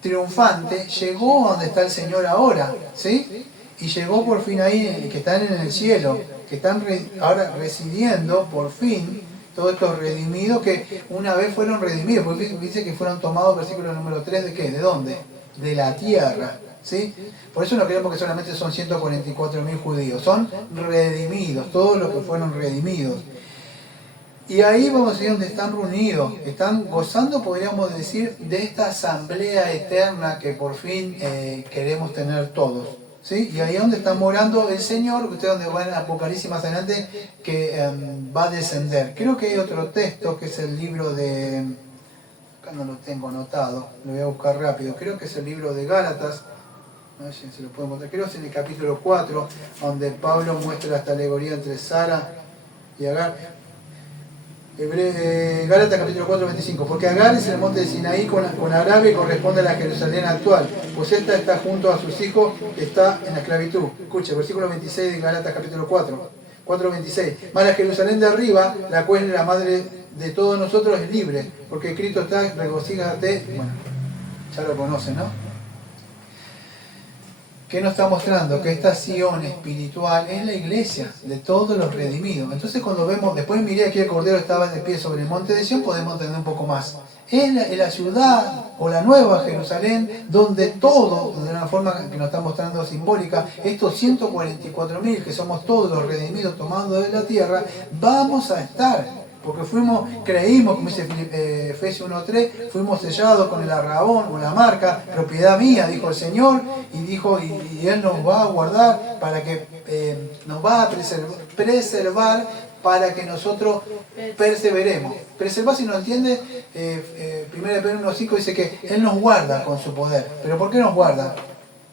triunfante, llegó a donde está el Señor ahora, ¿sí? Y llegó por fin ahí, que están en el cielo, que están ahora residiendo por fin todos estos redimidos que una vez fueron redimidos, porque dice que fueron tomados, versículo número 3, ¿de qué? ¿De dónde? De la tierra, ¿sí? Por eso no creemos que solamente son 144.000 judíos, son redimidos, todos los que fueron redimidos. Y ahí vamos a decir donde están reunidos, están gozando, podríamos decir, de esta asamblea eterna que por fin queremos tener todos, ¿sí? Y ahí es donde está morando el Señor, que ustedes donde van en Apocalipsis más adelante, que va a descender. Creo que hay otro texto que es el libro de... Acá no lo tengo anotado, lo voy a buscar rápido. Creo que es el libro de Gálatas, a ver si se lo puedo encontrar. Creo que es en el capítulo 4, donde Pablo muestra esta alegoría entre Sara y Agar. Gálatas capítulo 4, 25. Porque Agar es el monte de Sinaí con Arabia y corresponde a la Jerusalén actual, pues esta está junto a sus hijos que está en la esclavitud. Escuche, versículo 26 de Gálatas capítulo 4. 4.26. Mas la Jerusalén de arriba, la cual es la madre de todos nosotros es libre, porque Cristo está, regocíjate, bueno, ya lo conocen, ¿no? ¿Qué nos está mostrando? Que esta Sion espiritual es la iglesia de todos los redimidos. Entonces cuando vemos, después miré aquí el Cordero estaba de pie sobre el monte de Sion, podemos entender un poco más. Es la ciudad o la nueva Jerusalén donde todo, de una forma que nos está mostrando simbólica, estos 144.000 que somos todos los redimidos tomados de la tierra, vamos a estar. Porque creímos, como dice Efesios 1.3, fuimos sellados con el arrabón o la marca, propiedad mía, dijo el Señor, y dijo, y Él nos va a guardar para que nos va a preservar para que nosotros perseveremos. Preservar, si no entiende, 1 Pedro 1.5 dice que Él nos guarda con su poder. ¿Pero por qué nos guarda?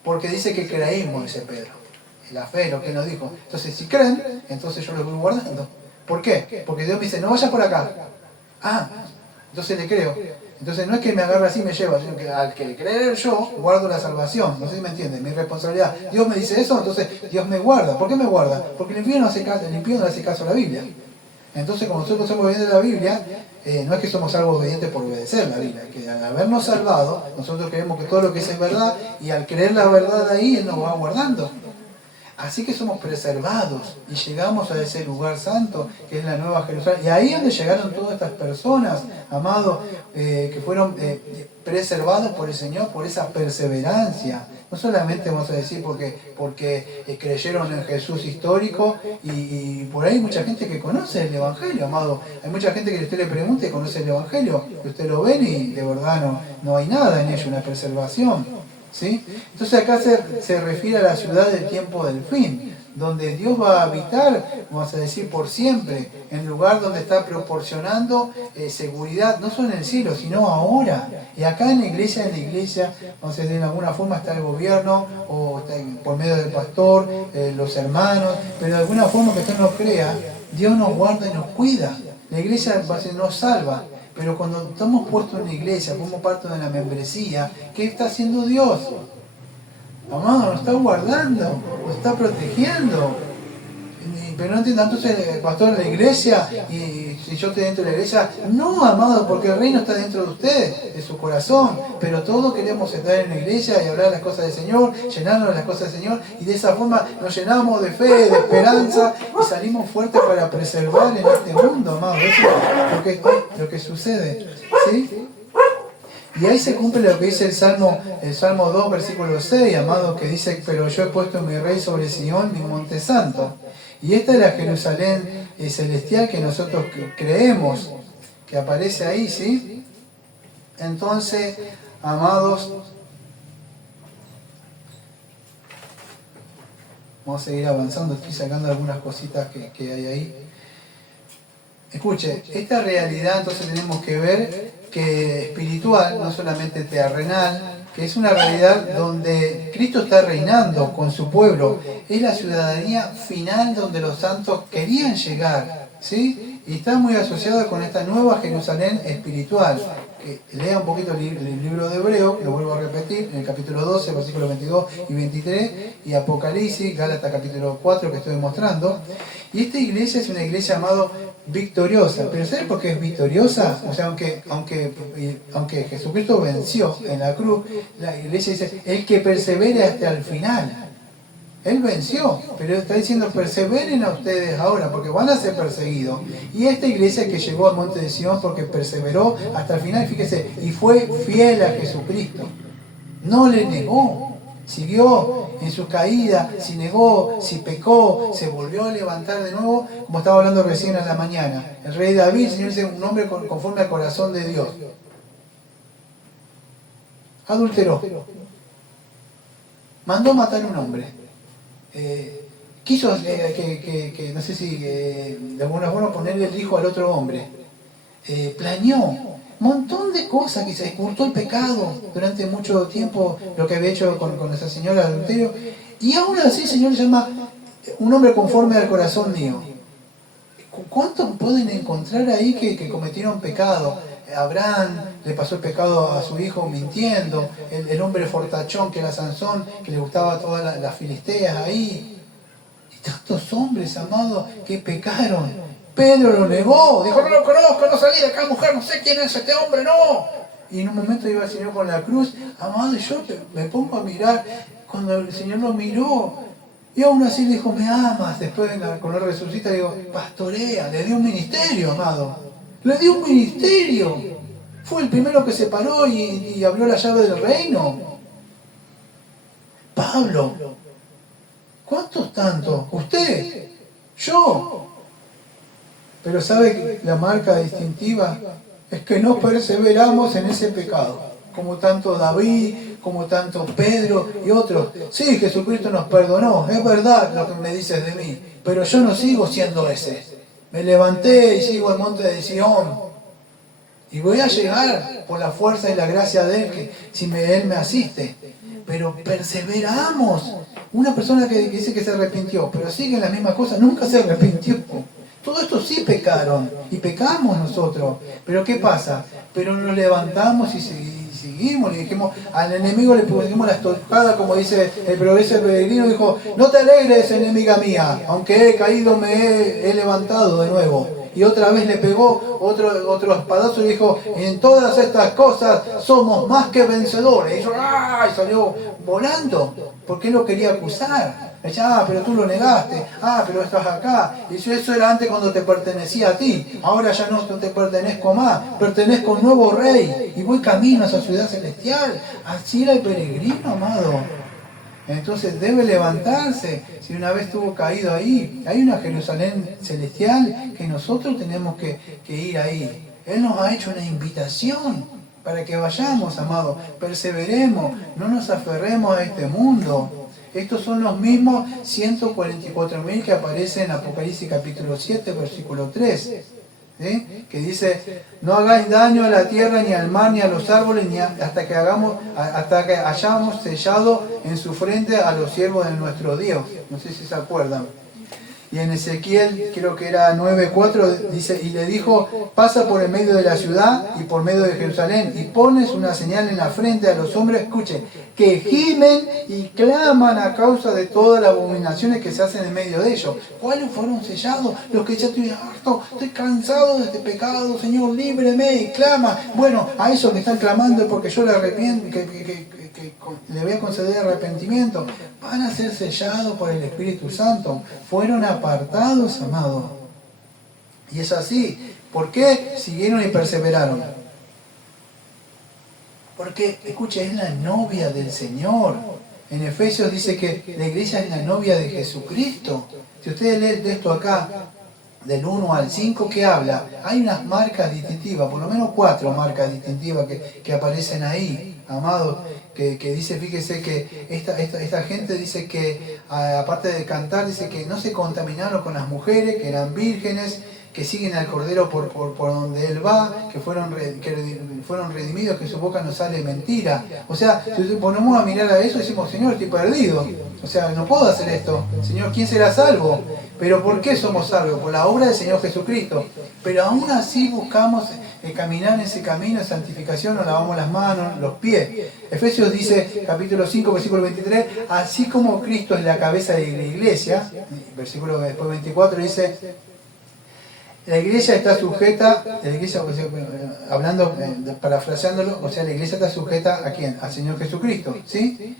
Porque dice que creímos, dice Pedro. La fe, lo que Él nos dijo. Entonces, si creen, entonces yo los voy guardando. ¿Por qué? Porque Dios me dice, no vayas por acá. Ah, entonces le creo. Entonces no es que me agarre así y me lleva, sino que al que creer yo, guardo la salvación. No sé si me entienden, mi responsabilidad. Dios me dice eso, entonces Dios me guarda. ¿Por qué me guarda? Porque el impío no hace caso a la Biblia. Entonces, como nosotros somos obedientes a la Biblia, no es que somos algo obedientes por obedecer la Biblia, que al habernos salvado, nosotros creemos que todo lo que es verdad, y al creer la verdad ahí, Él nos va guardando. Así que somos preservados y llegamos a ese lugar santo que es la Nueva Jerusalén. Y ahí es donde llegaron todas estas personas, amados, que fueron preservados por el Señor por esa perseverancia. No solamente vamos a decir porque creyeron en Jesús histórico y por ahí hay mucha gente que conoce el Evangelio, amado. Hay mucha gente que usted le pregunte y conoce el Evangelio, que usted lo ven y de verdad no hay nada en ello, una preservación. ¿Sí? Entonces acá se refiere a la ciudad del tiempo del fin, donde Dios va a habitar, vamos a decir, por siempre, en el lugar donde está proporcionando seguridad, no solo en el cielo, sino ahora. Y acá en la iglesia, vamos a decir, de alguna forma está el gobierno, o está por medio del pastor, los hermanos, pero de alguna forma que usted nos crea, Dios nos guarda y nos cuida. La iglesia nos salva. Pero cuando estamos puestos en la iglesia, como parte de la membresía, ¿qué está haciendo Dios? Amado, nos está guardando, nos está protegiendo. Pero no entiendo, entonces el pastor de la iglesia, y si yo estoy dentro de la iglesia, no, amado, porque el reino está dentro de usted, de su corazón. Pero todos queremos estar en la iglesia y hablar de las cosas del Señor, llenarnos de las cosas del Señor, y de esa forma nos llenamos de fe, de esperanza, y salimos fuertes para preservar en este mundo, amado. Eso es lo que sucede, ¿sí? Y ahí se cumple lo que dice el Salmo 2, versículo 6, amado, que dice, pero yo he puesto mi rey sobre Sion, mi monte santo. Y esta es la Jerusalén celestial que nosotros creemos, que aparece ahí, ¿sí? Entonces, amados, vamos a seguir avanzando, estoy sacando algunas cositas que hay ahí. Escuche, esta realidad entonces tenemos que ver que espiritual, no solamente terrenal, que es una realidad donde Cristo está reinando con su pueblo, es la ciudadanía final donde los santos querían llegar, ¿sí? Y está muy asociada con esta nueva Jerusalén espiritual. Que lea un poquito el libro de Hebreo, lo vuelvo a repetir, en el capítulo 12, versículos 22 y 23, y Apocalipsis, Gálatas capítulo 4 que estoy mostrando. Y esta iglesia es una iglesia llamada victoriosa. ¿Pero ¿sabes por qué es victoriosa? O sea, aunque Jesucristo venció en la cruz, la iglesia dice, el que persevere hasta el final. Él venció, pero está diciendo, perseveren a ustedes ahora, porque van a ser perseguidos. Y esta iglesia que llegó al monte de Sion porque perseveró hasta el final, fíjese, y fue fiel a Jesucristo. No le negó, siguió en sus caídas, si negó, si pecó, se volvió a levantar de nuevo, como estaba hablando recién en la mañana. El rey David, Señor, dice, un hombre conforme al corazón de Dios. Adulteró. Mandó matar a un hombre. Quiso no sé si de alguna forma ponerle el hijo al otro hombre, planeó un montón de cosas, que se ocultó el pecado durante mucho tiempo, lo que había hecho con esa señora de adulterio, y aún así el Señor le llama un hombre conforme al corazón mío. ¿Cuántos pueden encontrar ahí que cometieron pecado? Abraham le pasó el pecado a su hijo mintiendo, el hombre fortachón que era Sansón, que le gustaba todas las filisteas ahí, y tantos hombres, amados, que pecaron, Pedro lo negó, dijo, no lo conozco, no salí de acá, mujer, no sé quién es este hombre, no. Y en un momento iba el Señor con la cruz, amado, y yo me pongo a mirar, cuando el Señor lo miró, y aún así le dijo, me amas, después cuando él resucita, digo, pastorea, le dio un ministerio, amado, le dio un ministerio, fue el primero que se paró y abrió la llave del reino. Pablo, ¿cuántos tantos? ¿Usted? ¿Yo? Pero ¿sabe que la marca distintiva es que no perseveramos en ese pecado? Como tanto David, como tanto Pedro y otros. Sí, Jesucristo nos perdonó, es verdad lo que me dices de mí, pero yo no sigo siendo ese. Me levanté y sigo el monte de Sion. Y voy a llegar por la fuerza y la gracia de Él, que si Él me asiste. Pero perseveramos. Una persona que dice que se arrepintió, pero sigue en las mismas cosas, nunca se arrepintió. Todo esto sí pecaron, y pecamos nosotros. Pero ¿qué pasa? Pero nos levantamos y seguimos, le dijimos, al enemigo le pusimos la estocada, como dice el progreso peregrino, dijo, no te alegres, enemiga mía, aunque he caído me he levantado de nuevo. Y otra vez le pegó otro espadazo y dijo, en todas estas cosas somos más que vencedores. Y yo, ¡ay! Salió volando, porque él lo quería acusar. Decía, pero tú lo negaste, pero estás acá. Y eso era antes cuando te pertenecía a ti. Ahora ya no te pertenezco más, pertenezco a un nuevo rey y voy camino a esa ciudad celestial. Así era el peregrino, amado. Entonces debe levantarse. Si una vez estuvo caído ahí, hay una Jerusalén celestial que nosotros tenemos que ir ahí. Él nos ha hecho una invitación para que vayamos, amado, perseveremos, no nos aferremos a este mundo. Estos son los mismos 144.000 que aparecen en Apocalipsis capítulo 7, versículo 3. ¿Sí? Que dice, no hagáis daño a la tierra, ni al mar, ni a los árboles, hasta que hayamos sellado en su frente a los siervos de nuestro Dios. No sé si se acuerdan. Y en Ezequiel, creo que era 9:4, dice, y le dijo, pasa por el medio de la ciudad y por medio de Jerusalén, y pones una señal en la frente a los hombres, escuchen, que gimen y claman a causa de todas las abominaciones que se hacen en medio de ellos. ¿Cuáles fueron sellados? Los que ya estoy harto, estoy cansado de este pecado, Señor, líbreme, y clama. Bueno, a esos que están clamando es porque yo le arrepiento, que le voy a conceder arrepentimiento, van a ser sellados por el Espíritu Santo, fueron apartados, amados. Y es así. ¿Por qué siguieron y perseveraron? Porque, escuche, es la novia del Señor. En Efesios dice que la iglesia es la novia de Jesucristo. Si ustedes leen esto acá, del 1 al 5, ¿qué habla? Hay unas marcas distintivas, por lo menos 4 marcas distintivas que aparecen ahí, amados, que dice, fíjese que esta gente dice que, aparte de cantar, dice que no se contaminaron con las mujeres, que eran vírgenes, que siguen al Cordero por donde Él va, que fueron redimidos, que en su boca no sale mentira. O sea, si nos ponemos a mirar a eso, decimos, Señor, estoy perdido. O sea, no puedo hacer esto. Señor, ¿quién será salvo? Pero ¿por qué somos salvos? Por la obra del Señor Jesucristo. Pero aún así buscamos caminar en ese camino de santificación, nos lavamos las manos, los pies. Efesios dice, capítulo 5, versículo 23, así como Cristo es la cabeza de la iglesia, versículo después 24 dice, la iglesia está sujeta, hablando, parafraseándolo, o sea, la iglesia está sujeta ¿a quién? Al Señor Jesucristo, ¿sí?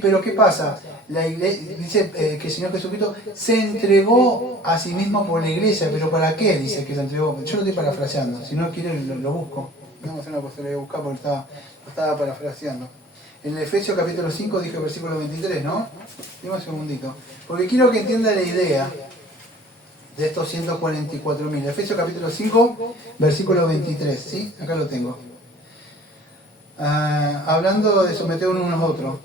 Pero ¿qué pasa? La iglesia, dice que el Señor Jesucristo se entregó a sí mismo por la iglesia, pero ¿para qué? Dice que se entregó. Yo lo estoy parafraseando, si no quiere lo busco. Vamos a hacer una posibilidad de buscar porque estaba parafraseando. En el Efesios capítulo 5 dije versículo 23, ¿no? Dime un segundito. Porque quiero que entienda la idea de estos 144.000. Efesios capítulo 5, versículo 23, ¿sí? Acá lo tengo. Hablando de someter unos a otros.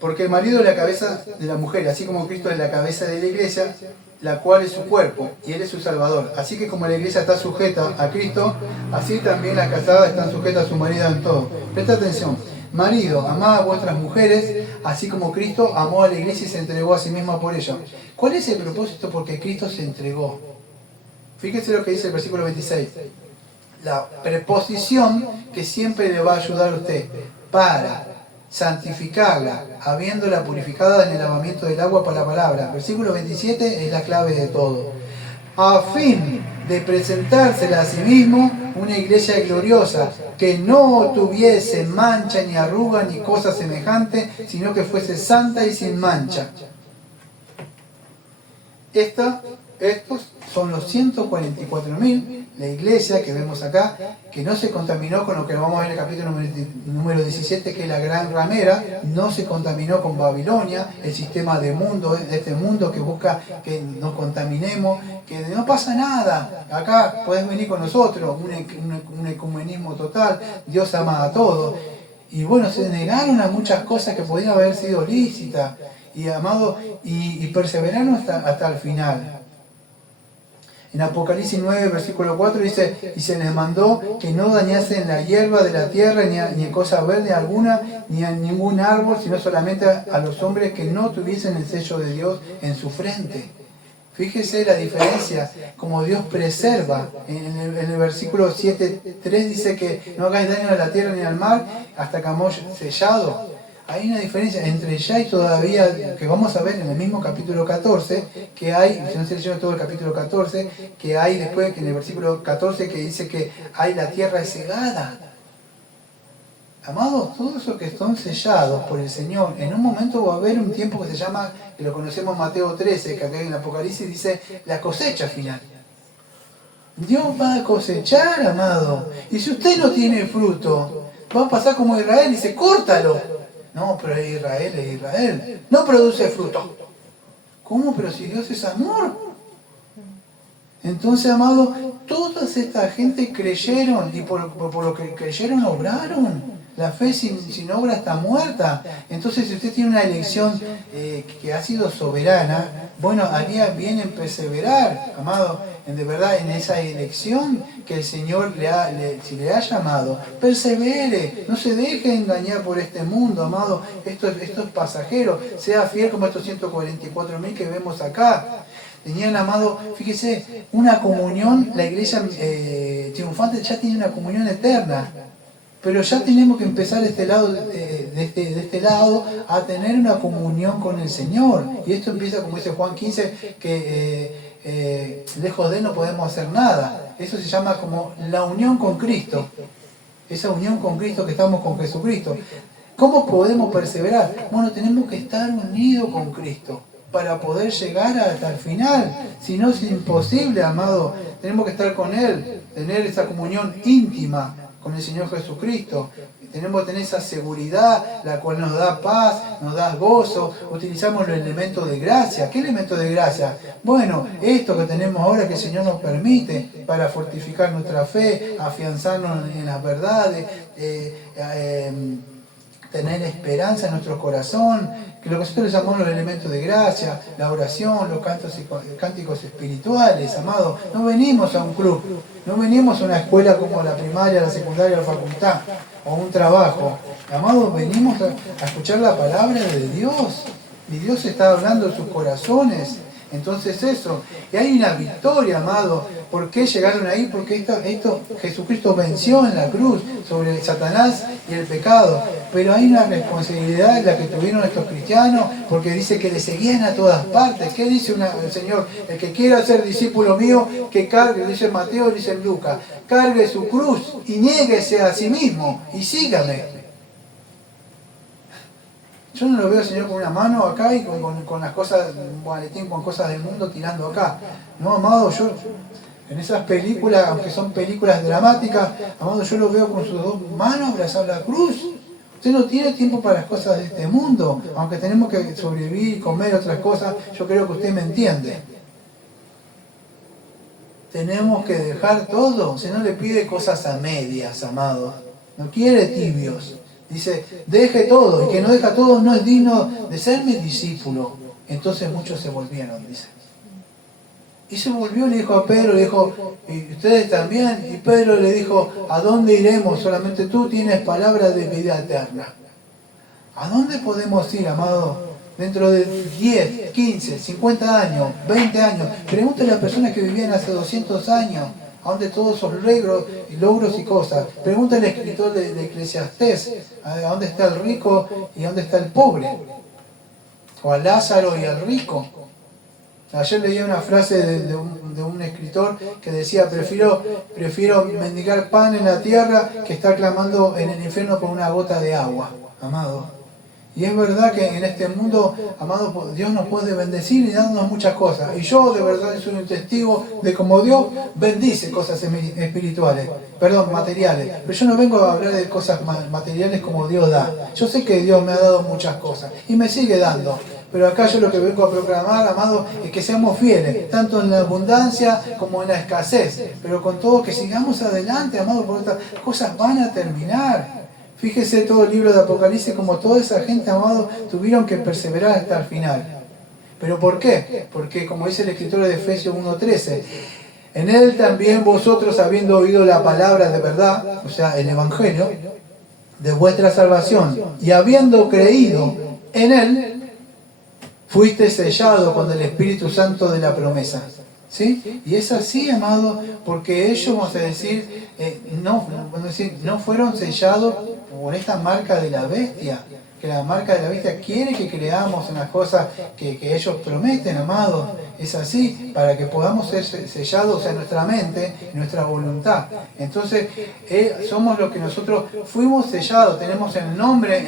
Porque el marido es la cabeza de la mujer, así como Cristo es la cabeza de la iglesia, la cual es su cuerpo, y Él es su Salvador. Así que como la iglesia está sujeta a Cristo, así también las casadas están sujetas a su marido en todo. Presta atención. Marido, amad a vuestras mujeres, así como Cristo amó a la iglesia y se entregó a sí mismo por ella. ¿Cuál es el propósito? Porque Cristo se entregó. Fíjese lo que dice el versículo 26. La preposición que siempre le va a ayudar a usted para santificarla, habiéndola purificada en el lavamiento del agua para la palabra. Versículo 27 es la clave de todo. a fin de presentársela a sí mismo una iglesia gloriosa, que no tuviese mancha ni arruga ni cosa semejante, sino que fuese santa y sin mancha. Estos son los 144.000, la iglesia que vemos acá, que no se contaminó con lo que vamos a ver en el capítulo número 17, que es la gran ramera, no se contaminó con Babilonia, el sistema de este mundo que busca que nos contaminemos, que no pasa nada, acá podés venir con nosotros, un ecumenismo total, Dios ama a todos. Y bueno, se negaron a muchas cosas que podían haber sido lícitas, y amado, y perseveraron hasta el final. En Apocalipsis 9, versículo 4 dice, y se les mandó que no dañasen la hierba de la tierra, ni cosa verde alguna, ni a ningún árbol, sino solamente a los hombres que no tuviesen el sello de Dios en su frente. Fíjese la diferencia, como Dios preserva. En el versículo 7.3 dice que no hagáis daño a la tierra ni al mar hasta que hayamos sellado. Hay una diferencia entre ya y todavía, que vamos a ver en el mismo capítulo 14, que hay, si no se leyó todo el capítulo 14, que hay después, que en el versículo 14, que dice que hay la tierra cegada. Amados, todos esos que están sellados por el Señor, en un momento va a haber un tiempo que se llama, que lo conocemos en Mateo 13, que acá en el Apocalipsis dice la cosecha final. Dios va a cosechar, amado. Y si usted no tiene fruto, va a pasar como Israel y dice, córtalo. No, pero es Israel. No produce fruto. ¿Cómo? Pero si Dios es amor. Entonces, amado, toda esta gente creyeron y por lo que creyeron obraron. La fe sin obra está muerta. Entonces, si usted tiene una elección que ha sido soberana, bueno, haría bien en perseverar, amado, de verdad en esa elección que el Señor si le ha llamado. Persevere, no se deje engañar por este mundo, amado. Esto es pasajero. Sea fiel como estos 144.000 que vemos acá. Tenían, amado, fíjese, una comunión, la iglesia triunfante ya tiene una comunión eterna. Pero ya tenemos que empezar de este lado a tener una comunión con el Señor. Y esto empieza, como dice Juan 15, que lejos de él no podemos hacer nada. Eso se llama como la unión con Cristo. Esa unión con Cristo que estamos con Jesucristo. ¿Cómo podemos perseverar? Bueno, tenemos que estar unidos con Cristo para poder llegar hasta el final. Si no, es imposible, amado. Tenemos que estar con Él, tener esa comunión íntima con el Señor Jesucristo. Tenemos que tener esa seguridad, la cual nos da paz, nos da gozo. Utilizamos los elementos de gracia. ¿Qué elementos de gracia? Bueno, esto que tenemos ahora que el Señor nos permite para fortificar nuestra fe, afianzarnos en las verdades, tener esperanza en nuestro corazón, que lo que nosotros llamamos los elementos de gracia, la oración, los cánticos espirituales, amado. No venimos a un club, no venimos a una escuela como la primaria, la secundaria, la facultad, o un trabajo. Amado, venimos a escuchar la palabra de Dios, y Dios está hablando en sus corazones. Entonces eso, y hay una victoria, amado. ¿Por qué llegaron ahí? Porque esto Jesucristo venció en la cruz sobre Satanás y el pecado. Pero hay una responsabilidad en la que tuvieron estos cristianos, porque dice que le seguían a todas partes. ¿Qué dice el Señor? El que quiera ser discípulo mío, que cargue, dice Mateo, dice Lucas, cargue su cruz y niéguese a sí mismo y sígame. Yo no lo veo al Señor con una mano acá y con las cosas, un maletín con cosas del mundo tirando acá. No, amado, yo en esas películas, aunque son películas dramáticas, amado, yo lo veo con sus dos manos abrazar la cruz. Usted no tiene tiempo para las cosas de este mundo, aunque tenemos que sobrevivir y comer otras cosas, yo creo que usted me entiende. Tenemos que dejar todo, si no le pide cosas a medias, amado. No quiere tibios. Dice, deje todo, y que no deja todo no es digno de ser mi discípulo. Entonces muchos se volvieron, dice. Y se volvió, le dijo a Pedro, le dijo, ¿y ustedes también? Y Pedro le dijo, ¿a dónde iremos? Solamente tú tienes palabras de vida eterna. ¿A dónde podemos ir, amado? Dentro de 10, 15, 50 años, 20 años. Pregúntale a las personas que vivían hace 200 años. ¿A dónde todos esos logros y cosas? Pregúntale al escritor de Eclesiastés, ¿a dónde está el rico y a dónde está el pobre? O a Lázaro y al rico. Ayer leí una frase de un escritor que decía, prefiero mendigar pan en la tierra que estar clamando en el infierno por una gota de agua, amado. Y es verdad que en este mundo, amado, Dios nos puede bendecir y darnos muchas cosas. Y yo de verdad soy un testigo de cómo Dios bendice cosas espirituales, materiales. Pero yo no vengo a hablar de cosas materiales como Dios da. Yo sé que Dios me ha dado muchas cosas y me sigue dando. Pero acá yo lo que vengo a proclamar, amado, es que seamos fieles, tanto en la abundancia como en la escasez. Pero con todo que sigamos adelante, amado, porque estas cosas van a terminar. Fíjese todo el libro de Apocalipsis, como toda esa gente, amado, tuvieron que perseverar hasta el final. ¿Pero por qué? Porque, como dice el escritor de Efesios 1:13, en él también vosotros, habiendo oído la palabra de verdad, o sea, el Evangelio, de vuestra salvación, y habiendo creído en él, fuiste sellado con el Espíritu Santo de la promesa. ¿Sí? Y es así, amado, porque ellos, vamos a decir, no fueron sellados por esta marca de la bestia, que la marca de la bestia quiere que creamos en las cosas que ellos prometen, amado. Es así, para que podamos ser sellados en nuestra mente, en nuestra voluntad. Entonces, somos los que nosotros fuimos sellados, tenemos el nombre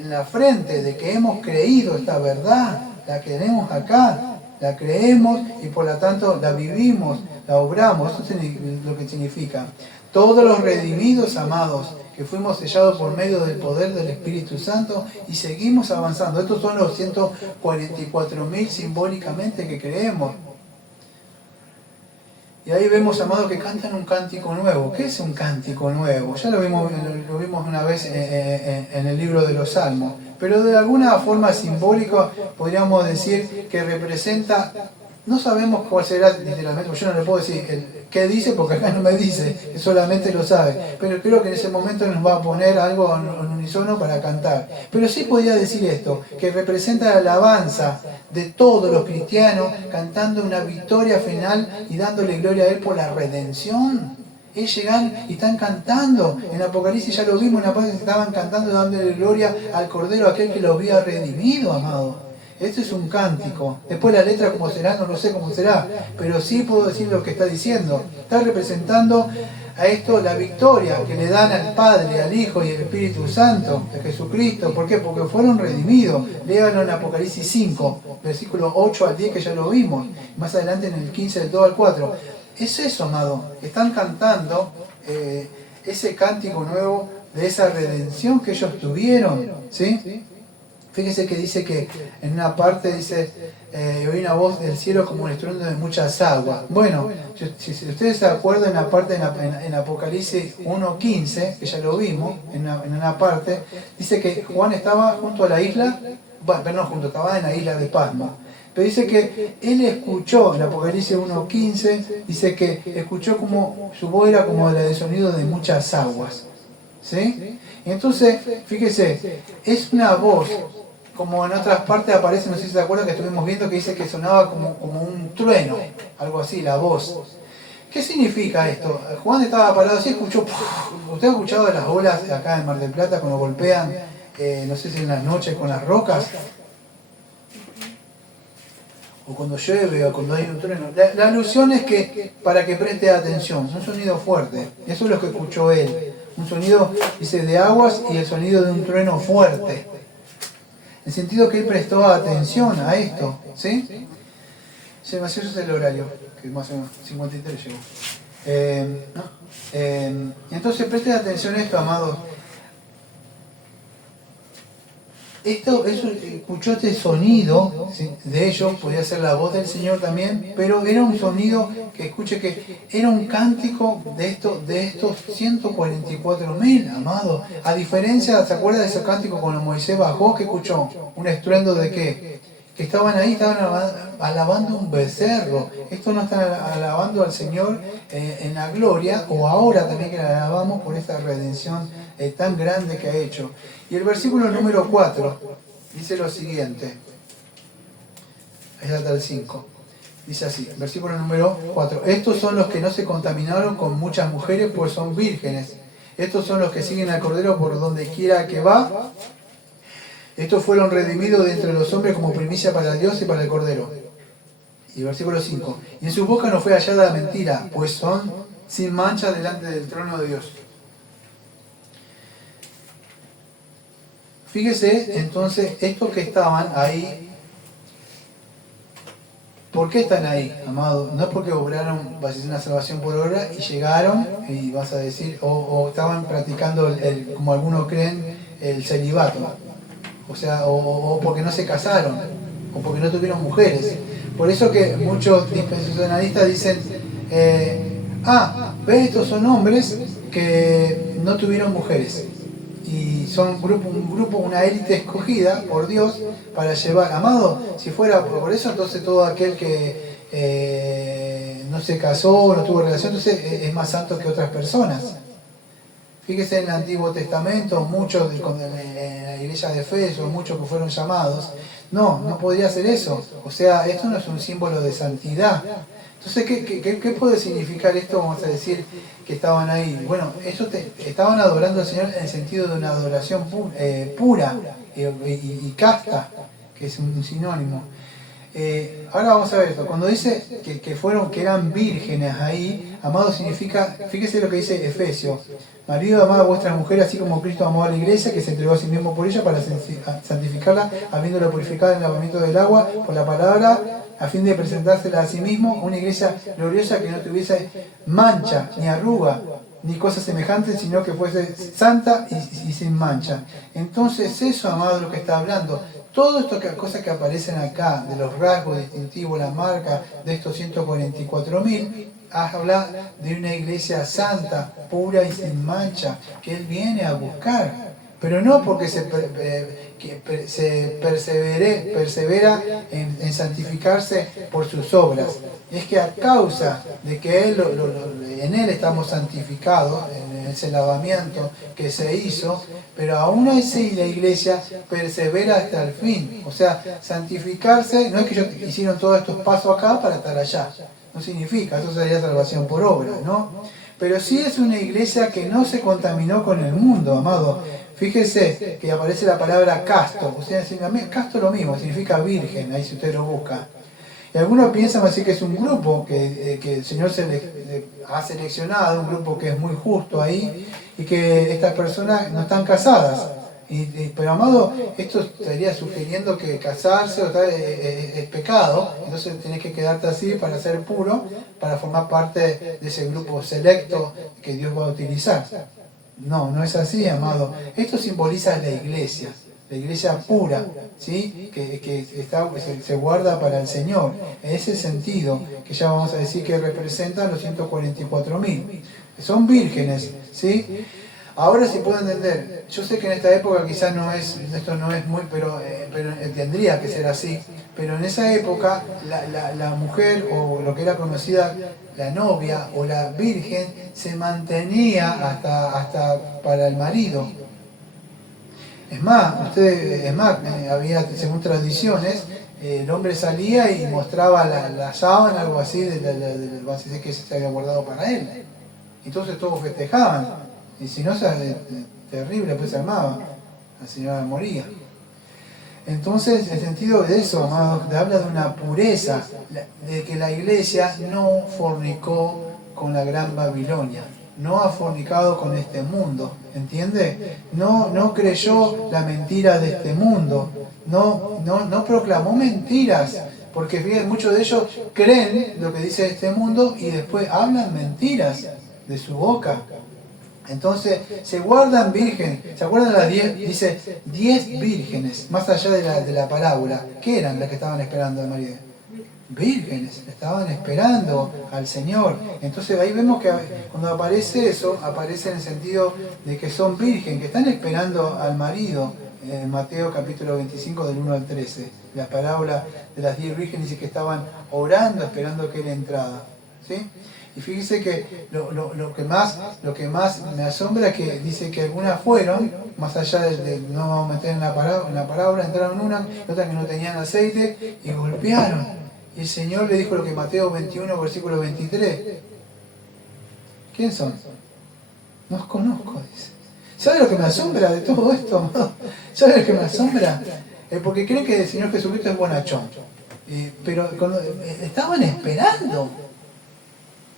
en la frente de que hemos creído esta verdad, la que tenemos acá. La creemos y por lo tanto la vivimos, la obramos. Eso es lo que significa. Todos los redimidos, amados, que fuimos sellados por medio del poder del Espíritu Santo y seguimos avanzando. Estos son los 144.000 simbólicamente que creemos. Y ahí vemos, amados, que cantan un cántico nuevo. ¿Qué es un cántico nuevo? Ya lo vimos una vez en el libro de los Salmos. Pero de alguna forma simbólica podríamos decir que representa, no sabemos cuál será literalmente, yo no le puedo decir qué dice porque acá no me dice, solamente lo sabe. Pero creo que en ese momento nos va a poner algo en unísono para cantar. Pero sí podría decir esto, que representa la alabanza de todos los cristianos cantando una victoria final y dándole gloria a Él por la redención. Ellos llegan y están cantando. En Apocalipsis ya lo vimos, en la parte que estaban cantando dándole gloria al Cordero, aquel que lo había redimido, amado. Esto es un cántico. Después la letra como será, no lo sé cómo será, pero sí puedo decir lo que está diciendo. Está representando a esto la victoria que le dan al Padre, al Hijo y al Espíritu Santo de Jesucristo. ¿Por qué? Porque fueron redimidos. Léanlo en Apocalipsis 5, versículos 8 al 10, que ya lo vimos. Más adelante en el 15, del 2 al 4. Es eso, amado. Están cantando ese cántico nuevo de esa redención que ellos tuvieron, ¿sí? Fíjese que dice que en una parte dice, oí una voz del cielo como un estruendo de muchas aguas. Bueno, si ustedes se acuerdan en la parte en Apocalipsis 1:15, que ya lo vimos, en una parte, dice que Juan estaba junto a la isla, estaba en la isla de Pasmo. Pero dice que él escuchó, en Apocalipsis 1:15, dice que escuchó como su voz era como la de sonido de muchas aguas. ¿Sí? Entonces, fíjese, es una voz, como en otras partes aparece, no sé si se acuerdan que estuvimos viendo que dice que sonaba como un trueno, algo así, la voz. ¿Qué significa esto? Juan estaba parado así, escuchó, ¿usted ha escuchado las olas acá en Mar del Plata cuando golpean, no sé si en las noches con las rocas? O cuando llueve, o cuando hay un trueno. La alusión es que, para que preste atención, un sonido fuerte. Eso es lo que escuchó él. Un sonido, dice, de aguas y el sonido de un trueno fuerte. En el sentido que él prestó atención a esto, ¿sí? Se me hace el horario, que más o menos 53 llegó. Entonces presten atención a esto, amados. Escuchó este sonido, ¿sí? De ellos, podía ser la voz del Señor también, pero era un sonido que escuche que era un cántico de estos 144.000, amados. A diferencia, ¿se acuerda de ese cántico cuando Moisés bajó? ¿Qué escuchó? ¿Un estruendo de qué? Que estaban ahí, estaban alabando un becerro. Esto no están alabando al Señor en la gloria, o ahora también que la alabamos por esta redención tan grande que ha hecho. Y el versículo número 4 dice lo siguiente. Ahí está el 5. Dice así, versículo número 4. Estos son los que no se contaminaron con muchas mujeres, pues son vírgenes. Estos son los que siguen al Cordero por donde quiera que va. Estos fueron redimidos de entre los hombres como primicia para Dios y para el Cordero. Y versículo 5. Y en su boca no fue hallada la mentira, pues son sin mancha delante del trono de Dios. Fíjese, entonces, estos que estaban ahí, ¿por qué están ahí, amado? No es porque obraron, vas a decir, una salvación por obra y llegaron, y vas a decir, o estaban practicando, como algunos creen, el celibato. O sea, o porque no se casaron, o porque no tuvieron mujeres. Por eso que muchos dispensacionalistas dicen, ¿ves? Estos son hombres que no tuvieron mujeres. Y son un grupo, una élite escogida por Dios para llevar. Amado, si fuera por eso, entonces todo aquel que no se casó, no tuvo relación, entonces es más santo que otras personas. Fíjese en el Antiguo Testamento, muchos en la iglesia de Efeso, muchos que fueron llamados. No podría ser eso. O sea, esto no es un símbolo de santidad. Entonces, ¿qué puede significar esto? Vamos a decir que estaban ahí. Bueno, ellos estaban adorando al Señor en el sentido de una adoración pura y casta, que es un sinónimo. Ahora vamos a ver esto. Cuando dice que eran vírgenes ahí, amado significa, fíjese lo que dice Efesios: marido, amad a vuestras mujeres así como Cristo amó a la iglesia, que se entregó a sí mismo por ella para santificarla, habiéndola purificado en el lavamiento del agua por la palabra, a fin de presentársela a sí mismo, una iglesia gloriosa que no tuviese mancha, ni arruga, ni cosas semejantes, sino que fuese santa y sin mancha. Entonces eso, amado, es lo que está hablando. Todo esto, cosas que aparecen acá, de los rasgos distintivos, la marca de estos 144.000, habla de una iglesia santa, pura y sin mancha, que Él viene a buscar. Pero no porque se persevera en santificarse por sus obras. Es que a causa de que en Él estamos santificados, en ese lavamiento que se hizo, pero aún así la iglesia persevera hasta el fin. O sea, santificarse no es que ellos hicieron todos estos pasos acá para estar allá. No significa, eso sería salvación por obra, ¿no? Pero sí es una iglesia que no se contaminó con el mundo, amado. Fíjese que aparece la palabra casto. O sea, casto es lo mismo, significa virgen, ahí si usted lo busca. Y algunos piensan así que es un grupo que el Señor ha seleccionado, un grupo que es muy justo ahí, y que estas personas no están casadas. Pero, amado, esto estaría sugiriendo que casarse es pecado, entonces tenés que quedarte así para ser puro, para formar parte de ese grupo selecto que Dios va a utilizar. No es así, amado. Esto simboliza la iglesia pura, ¿sí? que se guarda para el Señor. En ese sentido, que ya vamos a decir que representan los 144.000. Son vírgenes, ¿sí? Ahora sí puedo entender. Yo sé que en esta época quizás esto no es muy, pero tendría que ser así. Pero en esa época la mujer, o lo que era conocida la novia o la virgen, se mantenía hasta para el marido. Es más, había, según tradiciones, el hombre salía y mostraba la sábana, algo así, que se había guardado para él. Entonces todos festejaban. Y si no, terrible, pues se armaba. La señora moría. Entonces, el sentido de eso, amado, habla de una pureza, de que la iglesia no fornicó con la gran Babilonia, no ha fornicado con este mundo, ¿entiende? No creyó la mentira de este mundo, no proclamó mentiras, porque fíjense, muchos de ellos creen lo que dice este mundo y después hablan mentiras de su boca. Entonces, se guardan virgen. ¿Se acuerdan las 10? Dice 10 vírgenes, más allá de la parábola. ¿Qué eran las que estaban esperando a María? Vírgenes, estaban esperando al Señor. Entonces ahí vemos que cuando aparece eso, aparece en el sentido de que son virgen, que están esperando al marido. En Mateo capítulo 25 del 1 al 13. La parábola de las 10 vírgenes dice que estaban orando, esperando que él entrara. ¿Sí? Y fíjese que lo que más me asombra es que dice que algunas fueron, más allá no vamos a meter en la parábola, entraron una, otras que no tenían aceite y golpearon. Y el Señor le dijo lo que Mateo 21, versículo 23. ¿Quién son? No os conozco, dice. ¿Sabe lo que me asombra de todo esto? ¿Sabe lo que me asombra? Porque creen que el Señor Jesucristo es bonachón. Pero estaban esperando.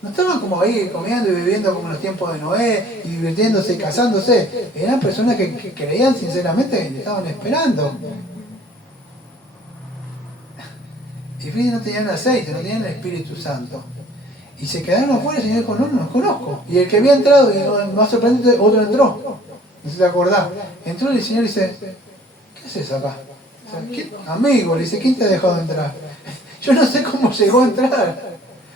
No estaban como ahí comiendo y viviendo como en los tiempos de Noé, y divirtiéndose y casándose. Eran personas que creían sinceramente que estaban esperando. Y fíjense, no tenían aceite, no tenían el Espíritu Santo. Y se quedaron afuera, el Señor dijo, no los conozco. Y el que había entrado, más sorprendente, otro entró. No sé si te acordás. Entró y el Señor dice, ¿qué haces acá? O sea, amigo, le dice, ¿quién te ha dejado entrar? Yo no sé cómo llegó a entrar.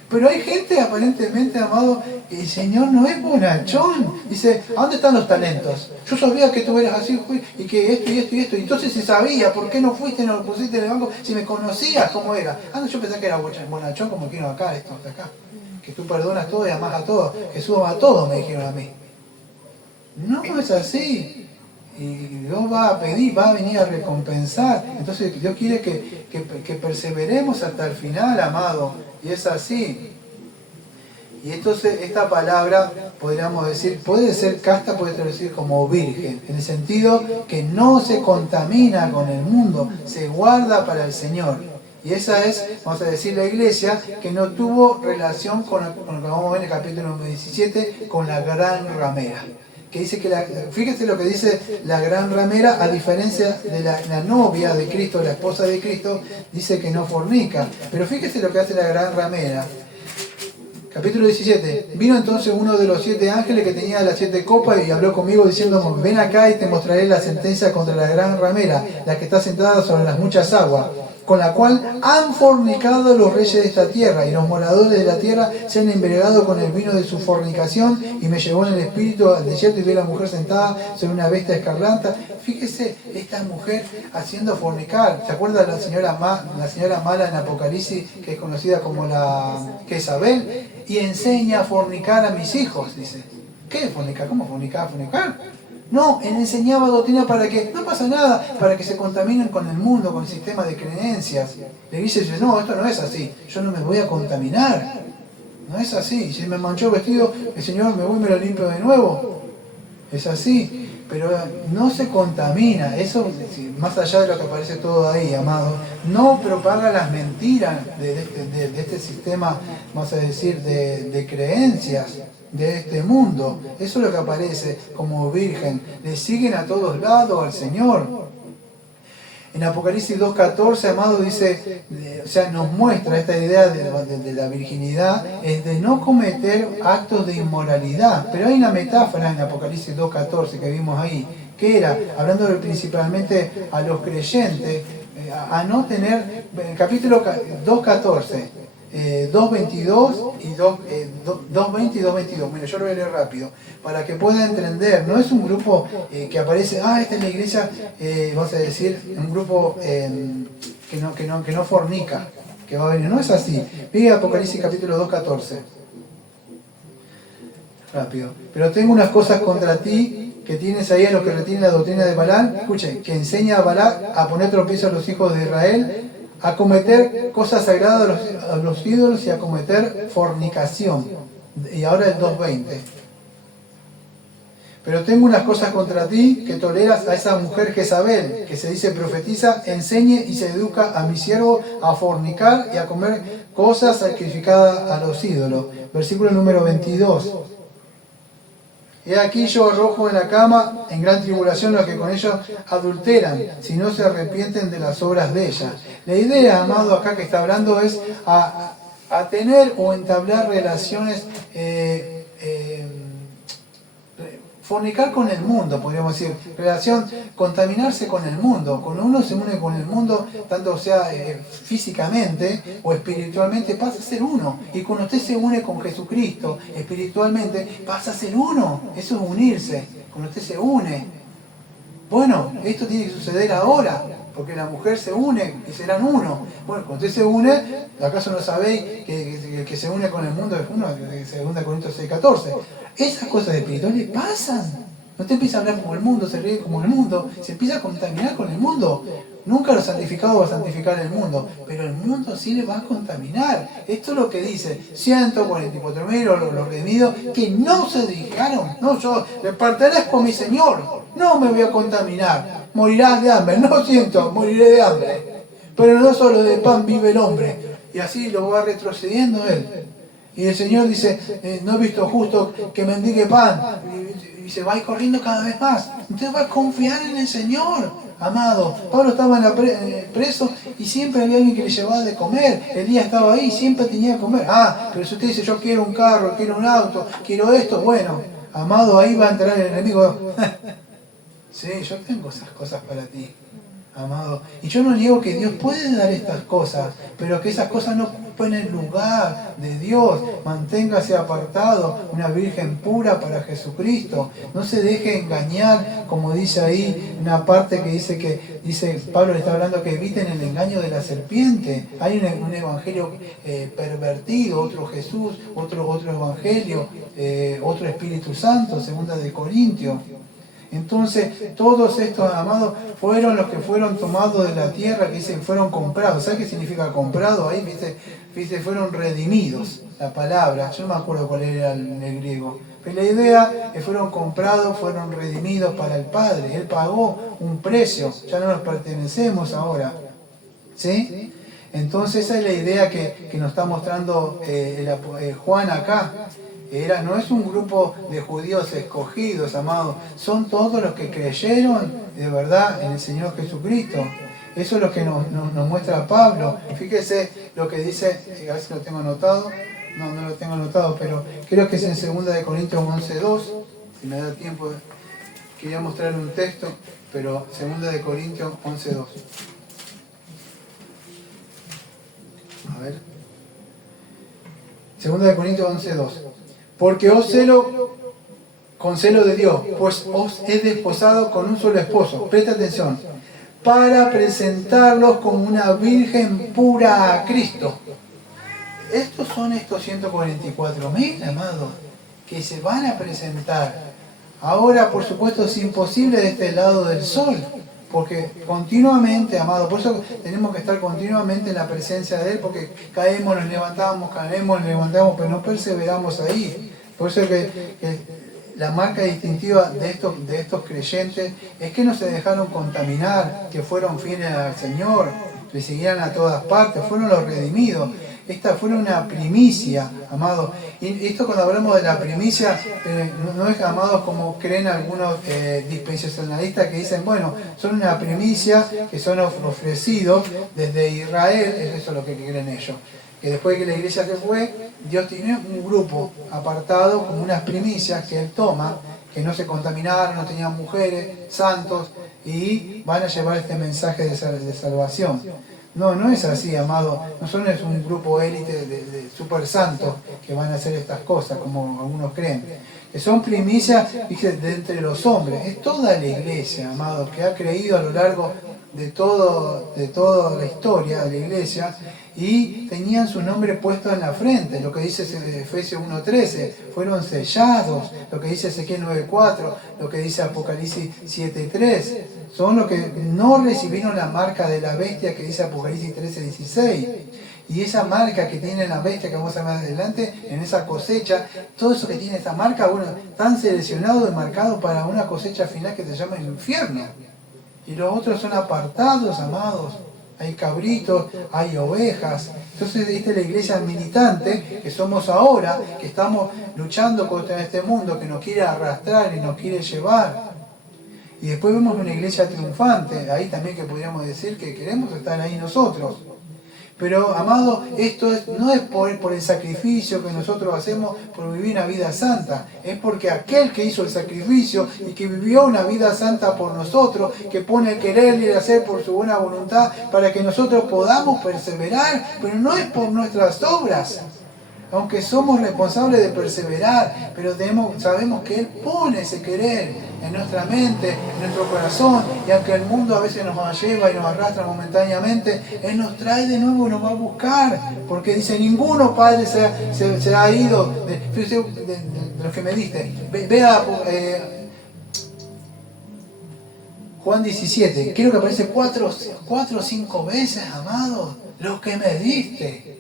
Pero hay gente aparentemente, amado, el Señor no es bonachón. Dice, ¿a dónde están los talentos? Yo sabía que tú eras así, y que esto y esto y esto. Entonces si sabía, ¿por qué no fuiste y no lo pusiste en el banco? Si me conocías cómo era. Ah, no, yo pensé que era bonachón como quiero acá, esto de acá. Que tú perdonas todo y amás a todos. Jesús ama a todos, me dijeron a mí. No es así. Y Dios va a pedir, va a venir a recompensar. Entonces Dios quiere que perseveremos hasta el final, amado. Y es así. Y entonces esta palabra, podríamos decir, puede ser casta, puede traducir como virgen, en el sentido que no se contamina con el mundo, se guarda para el Señor. Y esa es, vamos a decir, la iglesia que no tuvo relación con lo que vamos a ver en el capítulo 17, con la gran ramera. Que dice que, fíjate lo que dice la gran ramera, a diferencia de la novia de Cristo, la esposa de Cristo, dice que no fornica. Pero fíjate lo que hace la gran ramera. Capítulo 17. Vino entonces uno de los 7 ángeles que tenía las 7 copas y habló conmigo diciendo, ven acá y te mostraré la sentencia contra la gran ramera, la que está sentada sobre las muchas aguas, con la cual han fornicado los reyes de esta tierra, y los moradores de la tierra se han embriagado con el vino de su fornicación, y me llevó en el espíritu al desierto y vi a la mujer sentada sobre una bestia escarlata. Fíjese, esta mujer haciendo fornicar. ¿Se acuerda de la señora mala en Apocalipsis, que es conocida como la Jezabel? Y enseña a fornicar a mis hijos, dice. ¿Qué es fornicar? ¿Cómo fornicar? No, él enseñaba doctrina para que, no pasa nada, para que se contaminen con el mundo, con el sistema de creencias. La iglesia dice, no, esto no es así, yo no me voy a contaminar. No es así, si me manchó el vestido, el Señor me voy y me lo limpio de nuevo. Es así, pero no se contamina, eso más allá de lo que aparece todo ahí, amado. No propaga las mentiras de este sistema, vamos a decir, de creencias de este mundo. Eso es lo que aparece como virgen. Le siguen a todos lados al Señor. En Apocalipsis 2.14, amado, dice, o sea, nos muestra esta idea de la virginidad, es de no cometer actos de inmoralidad. Pero hay una metáfora en Apocalipsis 2.14 que vimos ahí, que era, hablando principalmente a los creyentes, a no tener, en el capítulo 2.14, 2.22 y 2.20 y 2.22. Mira, yo lo voy a leer rápido para que puedan entender. No es un grupo que aparece, esta es la iglesia, vamos a decir, un grupo que no fornica, que va a venir. No es así. Mira Apocalipsis capítulo 2.14. Rápido. Pero tengo unas cosas contra ti que tienes ahí a los que retienen la doctrina de Balaam. Escuchen, que enseña a Balaam a poner tropiezo a los hijos de Israel, a cometer cosas sagradas a los ídolos y a cometer fornicación. Y ahora el 2.20. Pero tengo unas cosas contra ti, que toleras a esa mujer Jezabel, que se dice profetiza, enseñe y se educa a mi siervo a fornicar y a comer cosas sacrificadas a los ídolos. Versículo número 22. He aquí yo arrojo en la cama en gran tribulación los que con ellos adulteran, si no se arrepienten de las obras de ella. La idea, amado, acá que está hablando es a tener o entablar relaciones, fornicar con el mundo, podríamos decir, contaminarse con el mundo. Cuando uno se une con el mundo, tanto sea físicamente o espiritualmente, pasa a ser uno. Y cuando usted se une con Jesucristo espiritualmente, pasa a ser uno. Eso es unirse. Cuando usted se une. Bueno, esto tiene que suceder ahora, porque la mujer se une y serán uno. Bueno, cuando usted se une, ¿acaso no sabéis que el que se une con el mundo es uno? 2 Corintios 6.14. Esas cosas espirituales pasan. No te empieza a hablar como el mundo, se ríe como el mundo, se empieza a contaminar con el mundo. Nunca lo santificado va a santificar el mundo, pero el mundo sí le va a contaminar. Esto es lo que dice 144.000 los redimidos que no se dedicaron. No, yo le pertenezco a mi Señor, no me voy a contaminar. Morirás de hambre, no siento, moriré de hambre. pero no solo de pan vive el hombre. Y así lo va retrocediendo él. Y el Señor dice, no he visto justo que mendigue pan. Y se va a ir corriendo cada vez más. Usted va a confiar en el Señor, amado. Pablo estaba preso y siempre había alguien que le llevaba de comer. Elías estaba ahí, siempre tenía que comer. Pero si usted dice, yo quiero un carro, quiero un auto, quiero esto, bueno, amado, ahí va a entrar el enemigo. Sí, yo tengo esas cosas para ti, amado. Y yo no niego que Dios puede dar estas cosas, pero que esas cosas no ocupen el lugar de Dios. Manténgase apartado, una virgen pura para Jesucristo. No se deje engañar, como dice ahí una parte que dice Pablo le está hablando que eviten el engaño de la serpiente. Hay un evangelio pervertido, otro Jesús, otro evangelio, otro Espíritu Santo, segunda de Corintios. Entonces, todos estos amados fueron los que fueron tomados de la tierra, que dicen fueron comprados. ¿Sabes qué significa comprado? Ahí, viste, fueron redimidos, la palabra. Yo no me acuerdo cuál era el griego. Pero la idea es fueron comprados, fueron redimidos para el Padre. Él pagó un precio, ya no nos pertenecemos ahora. ¿Sí? Entonces, esa es la idea que nos está mostrando Juan acá. No es un grupo de judíos escogidos, amados, son todos los que creyeron de verdad en el Señor Jesucristo. Eso es lo que nos muestra Pablo. Fíjese lo que dice, a ver si lo tengo anotado, no lo tengo anotado, pero creo que es en 2 de Corintios 11:2, si me da tiempo, quería mostrarle un texto, pero 2 de Corintios 11:2. A ver. 2 de Corintios 11:2. Porque os celo con celo de Dios, pues os he desposado con un solo esposo. Presta atención. Para presentarlos como una virgen pura a Cristo. Estos son estos 144.000, amados, que se van a presentar. Ahora, por supuesto, es imposible de este lado del sol. Porque continuamente, amado, por eso tenemos que estar continuamente en la presencia de Él, porque caemos, nos levantamos, pero no perseveramos ahí. Por eso que la marca distintiva de estos creyentes es que no se dejaron contaminar, que fueron fieles al Señor, le siguieran a todas partes, fueron los redimidos. Esta fue una primicia, amados. Y esto cuando hablamos de la primicia, no es, amados, como creen algunos dispensacionalistas que dicen, bueno, son una primicia que son ofrecidos desde Israel, eso es lo que creen ellos. Que después de que la iglesia se fue, Dios tiene un grupo apartado como unas primicias que Él toma, que no se contaminaron, no tenían mujeres, santos, y van a llevar este mensaje de salvación. No es así, amado. No es un grupo élite de super santos que van a hacer estas cosas, como algunos creen. Que son primicias, dije, de entre los hombres. Es toda la iglesia, amado, que ha creído a lo largo de toda la historia de la iglesia y tenían su nombre puesto en la frente. Lo que dice Efesios 1:13, fueron sellados. Lo que dice Ezequiel 9:4, lo que dice Apocalipsis 7:3. Son los que no recibieron la marca de la bestia que dice Apocalipsis 13:16. Y esa marca que tiene la bestia que vamos a ver más adelante, en esa cosecha, todo eso que tiene esa marca, bueno, están seleccionados y marcados para una cosecha final que se llama el infierno. Y los otros son apartados, amados. Hay cabritos, hay ovejas. Entonces, esta es la iglesia militante que somos ahora, que estamos luchando contra este mundo que nos quiere arrastrar y nos quiere llevar. Y después vemos una iglesia triunfante, ahí también que podríamos decir que queremos estar ahí nosotros. Pero, amado, esto no es por el sacrificio que nosotros hacemos por vivir una vida santa. Es porque aquel que hizo el sacrificio y que vivió una vida santa por nosotros, que pone el querer y el hacer por su buena voluntad, para que nosotros podamos perseverar, pero no es por nuestras obras. Aunque somos responsables de perseverar, pero sabemos que Él pone ese querer en nuestra mente, en nuestro corazón, y aunque el mundo a veces nos lleva y nos arrastra momentáneamente, Él nos trae de nuevo y nos va a buscar, porque dice, ninguno padre se ha ido, de los que me diste. Vea Juan 17, creo que aparece 4 o 5 veces, amado, los que me diste.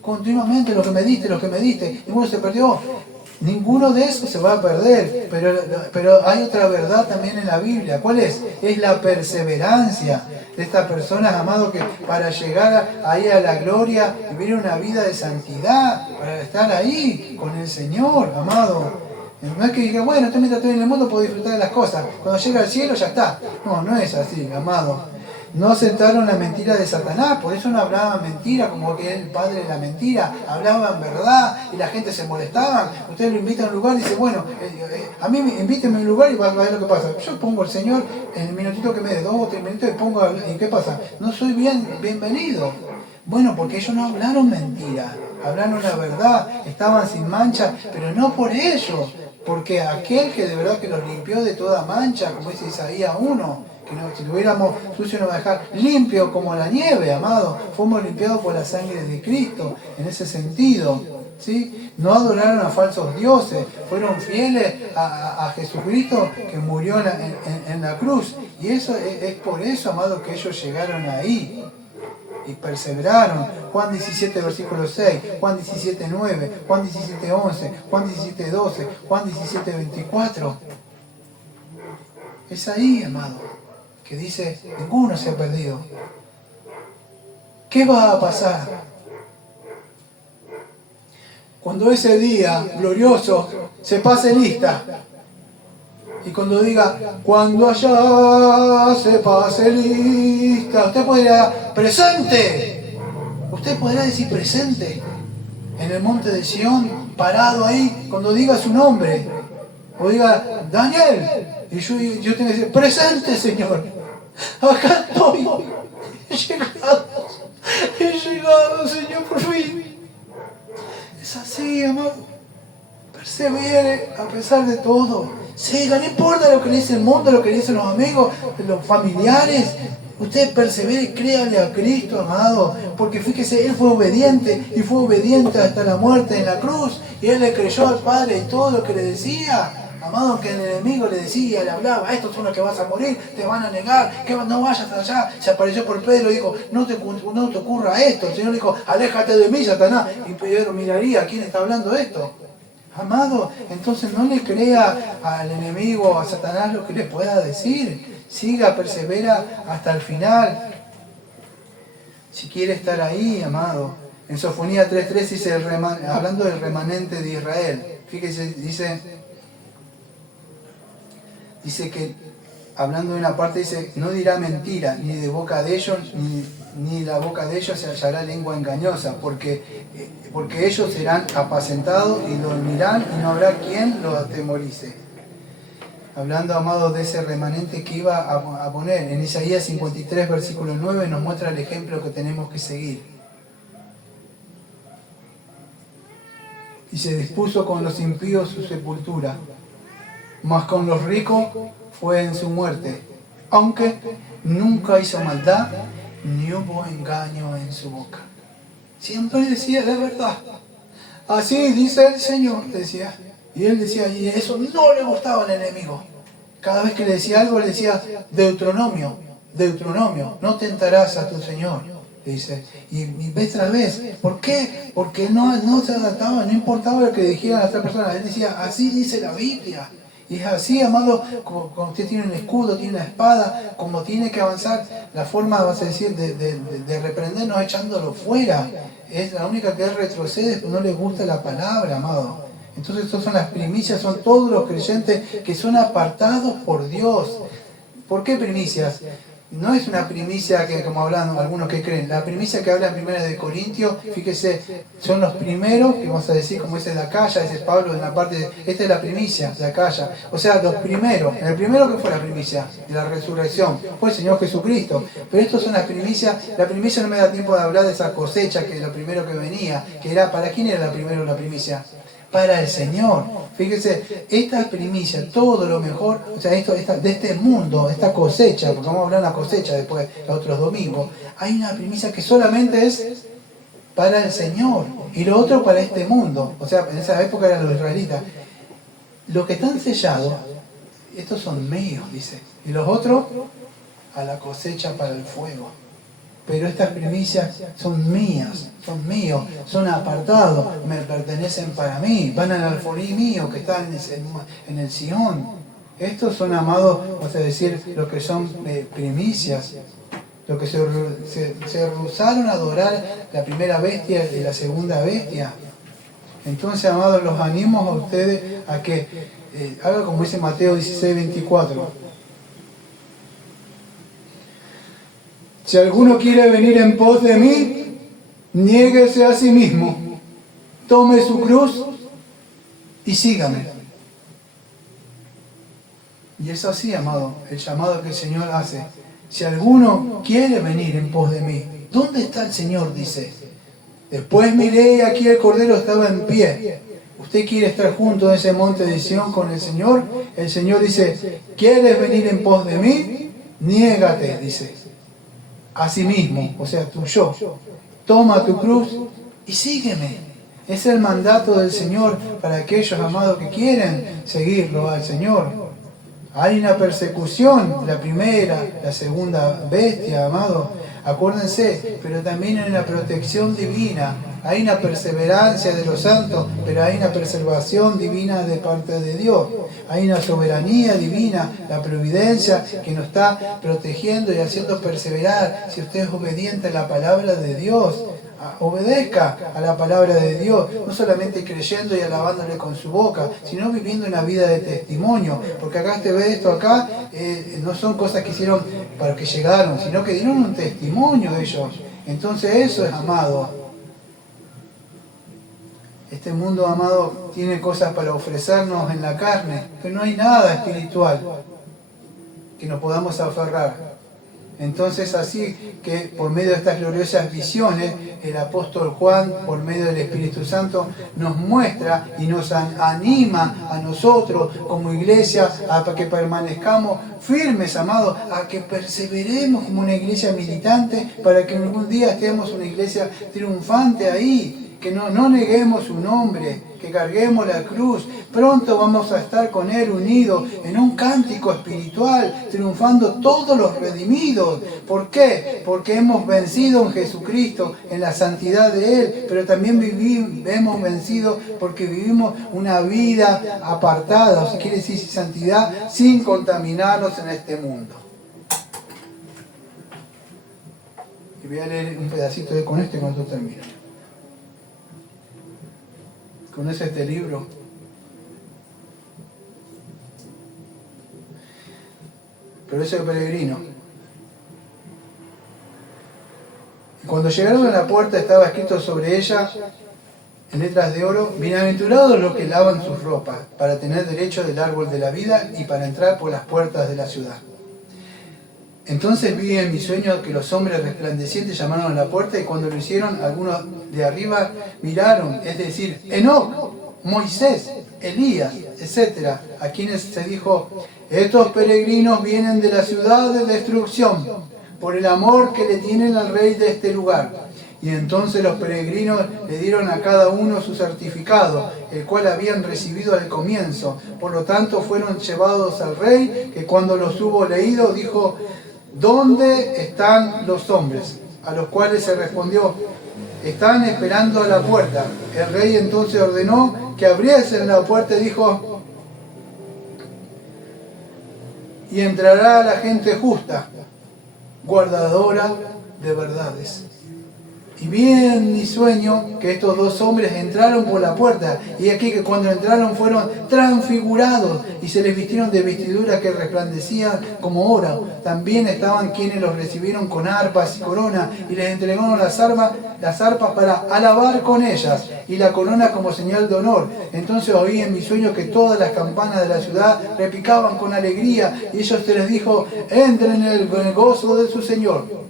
Continuamente lo que me diste, ninguno se perdió. Ninguno de esos se va a perder, pero hay otra verdad también en la Biblia. ¿Cuál es? Es la perseverancia de estas personas, amados, que para llegar ahí a la gloria, vivir una vida de santidad, para estar ahí con el Señor, amado. No es que diga, bueno, mientras estoy en el mundo puedo disfrutar de las cosas. Cuando llega al cielo ya está. No, no es así, amado. No aceptaron la mentira de Satanás, por eso no hablaban mentira, como que era el padre de la mentira. Hablaban verdad y la gente se molestaba. Usted lo invita a un lugar y dice, bueno, a mí invíteme a un lugar y va a ver lo que pasa. Yo pongo al Señor en el minutito que me dé, 2 o 3 minutos, y pongo a hablar. ¿Y qué pasa? No soy bienvenido. Bueno, porque ellos no hablaron mentira, hablaron la verdad, estaban sin mancha, pero no por ello, porque aquel que de verdad que los limpió de toda mancha, como dice Isaías 1, que no, si tuviéramos sucio nos va a dejar limpio como la nieve, amado. Fuimos limpiados por la sangre de Cristo, en ese sentido. ¿Sí? No adoraron a falsos dioses, fueron fieles a Jesucristo que murió en la cruz. Y eso es por eso, amado, que ellos llegaron ahí y perseveraron. Juan 17, versículo 6, Juan 17, 9, Juan 17, 11, Juan 17, 12, Juan 17, 24. Es ahí, amado, que dice, ninguno se ha perdido. ¿Qué va a pasar? Cuando ese día glorioso se pase lista, y cuando diga, cuando allá se pase lista, usted podrá, presente, usted podrá decir presente, en el monte de Sión, parado ahí, cuando diga su nombre, o diga, Daniel, y yo tengo que decir, presente, Señor, acá estoy, he llegado, Señor, por fin. Es así, amado. Persevere a pesar de todo. Siga, no importa lo que le dice el mundo, lo que le dicen los amigos, los familiares. Usted persevere, créale a Cristo, amado. Porque fíjese, Él fue obediente y fue obediente hasta la muerte en la cruz. Y Él le creyó al Padre en todo lo que le decía. Amado, que el enemigo le decía, le hablaba, estos son los que vas a morir, te van a negar, que no vayas allá. Se apareció por Pedro y dijo, no te ocurra esto. El Señor dijo, aléjate de mí, Satanás. Y Pedro miraría, ¿quién está hablando esto? Amado, entonces no le crea al enemigo, a Satanás, lo que le pueda decir. Siga, persevera hasta el final. Si quiere estar ahí, amado. En Sofonía 3.3 dice, hablando del remanente de Israel, fíjese, dice que, hablando de una parte, dice, no dirá mentira, ni de boca de ellos, ni la boca de ellos se hallará lengua engañosa, porque ellos serán apacentados y dormirán y no habrá quien los atemorice. Hablando, amado, de ese remanente que iba a poner, en Isaías 53, versículo 9, nos muestra el ejemplo que tenemos que seguir. Y se dispuso con los impíos su sepultura, mas con los ricos fue en su muerte, aunque nunca hizo maldad, ni hubo engaño en su boca. Siempre decía la verdad. Así dice el Señor, decía. Y él decía, y eso no le gustaba al enemigo. Cada vez que le decía algo, le decía, Deuteronomio, no tentarás a tu Señor, dice. Y vez tras vez, ¿por qué? Porque no se adaptaba, no importaba lo que dijeran las otras personas. Él decía, así dice la Biblia. Y es así, amado, como cuando usted tiene un escudo, tiene una espada, como tiene que avanzar, la forma, vas a decir, de reprendernos echándolo fuera. Es la única que él retrocede, no le gusta la palabra, amado. Entonces, estas son las primicias, son todos los creyentes que son apartados por Dios. ¿Por qué primicias? No es una primicia que, como hablan algunos que creen, la primicia que habla en 1 de Corintios, fíjese, son los primeros, que vamos a decir, como dice de Acaya, dice Pablo en la parte de, esta es la primicia de Acaya, o sea, los primeros, el primero que fue la primicia de la resurrección, fue el Señor Jesucristo, pero estos son las primicias. La primicia no me da tiempo de hablar de esa cosecha, que es lo primero que venía, que era, ¿para quién era la primicia? Para el Señor. Fíjese, esta primicia, todo lo mejor, o sea, de este mundo, esta cosecha, porque vamos a hablar de la cosecha después, los otros domingos, hay una primicia que solamente es para el Señor, y lo otro para este mundo. O sea, en esa época eran los israelitas. Los que están sellados, estos son míos, dice, y los otros a la cosecha para el fuego. pero estas primicias son mías, son míos, son apartados, me pertenecen para mí, van al alfolí mío que está en el Sion. Estos son, amados, vamos a decir, lo que son primicias, lo que se rehusaron a adorar la primera bestia y la segunda bestia. Entonces, amados, los animo a ustedes a que haga como dice Mateo 16:24. Si alguno quiere venir en pos de mí, niéguese a sí mismo, tome su cruz y sígame. Y es así, amado, el llamado que el Señor hace. Si alguno quiere venir en pos de mí, ¿dónde está el Señor? Dice. Después miré y aquí el Cordero estaba en pie. ¿Usted quiere estar junto a ese monte de Sion con el Señor? El Señor dice, ¿quieres venir en pos de mí? Niégate, dice, a sí mismo, o sea, tu yo. Toma tu cruz y sígueme. Es el mandato del Señor para aquellos, amados, que quieren seguirlo al Señor. Hay una persecución, la primera, la segunda bestia, amado. Acuérdense, pero también hay una protección divina. Hay una perseverancia de los santos, pero hay una preservación divina de parte de Dios. Hay una soberanía divina, la providencia que nos está protegiendo y haciendo perseverar. Si usted es obediente a la palabra de Dios, obedezca a la palabra de Dios, no solamente creyendo y alabándole con su boca, sino viviendo una vida de testimonio, porque acá te ve esto acá, no son cosas que hicieron para que llegaron, sino que dieron un testimonio ellos. Entonces eso es, amado. Este mundo, amado, tiene cosas para ofrecernos en la carne, pero no hay nada espiritual que nos podamos aferrar. Entonces, así que por medio de estas gloriosas visiones, el apóstol Juan, por medio del Espíritu Santo, nos muestra y nos anima a nosotros como iglesia a que permanezcamos firmes, amados, a que perseveremos como una iglesia militante para que algún día estemos una iglesia triunfante ahí. Que no neguemos su nombre, que carguemos la cruz. Pronto vamos a estar con Él unidos en un cántico espiritual, triunfando todos los redimidos. ¿Por qué? Porque hemos vencido en Jesucristo, en la santidad de Él, pero también hemos vencido porque vivimos una vida apartada, o sea, quiere decir santidad, sin contaminarnos en este mundo. Y voy a leer un pedacito con esto y con esto termino. ¿Conoce este libro? Pero ese peregrino. Y cuando llegaron a la puerta estaba escrito sobre ella, en letras de oro, bienaventurados los que lavan sus ropas, para tener derecho del árbol de la vida y para entrar por las puertas de la ciudad. Entonces vi en mi sueño que los hombres resplandecientes llamaron a la puerta y cuando lo hicieron, algunos de arriba miraron, es decir, Enoc, Moisés, Elías, etc., a quienes se dijo, estos peregrinos vienen de la ciudad de destrucción, por el amor que le tienen al rey de este lugar. Y entonces los peregrinos le dieron a cada uno su certificado, el cual habían recibido al comienzo. Por lo tanto fueron llevados al rey, que cuando los hubo leído dijo, ¿dónde están los hombres? A los cuales se respondió, están esperando a la puerta. El rey entonces ordenó que abriesen la puerta y dijo, y entrará la gente justa, guardadora de verdades. Y vi en mi sueño que estos dos hombres entraron por la puerta, y aquí que cuando entraron fueron transfigurados y se les vistieron de vestiduras que resplandecían como oro. También estaban quienes los recibieron con arpas y corona y les entregaron las arpas para alabar con ellas y la corona como señal de honor. Entonces oí en mi sueño que todas las campanas de la ciudad repicaban con alegría y ellos se les dijo, entren en el gozo de su Señor.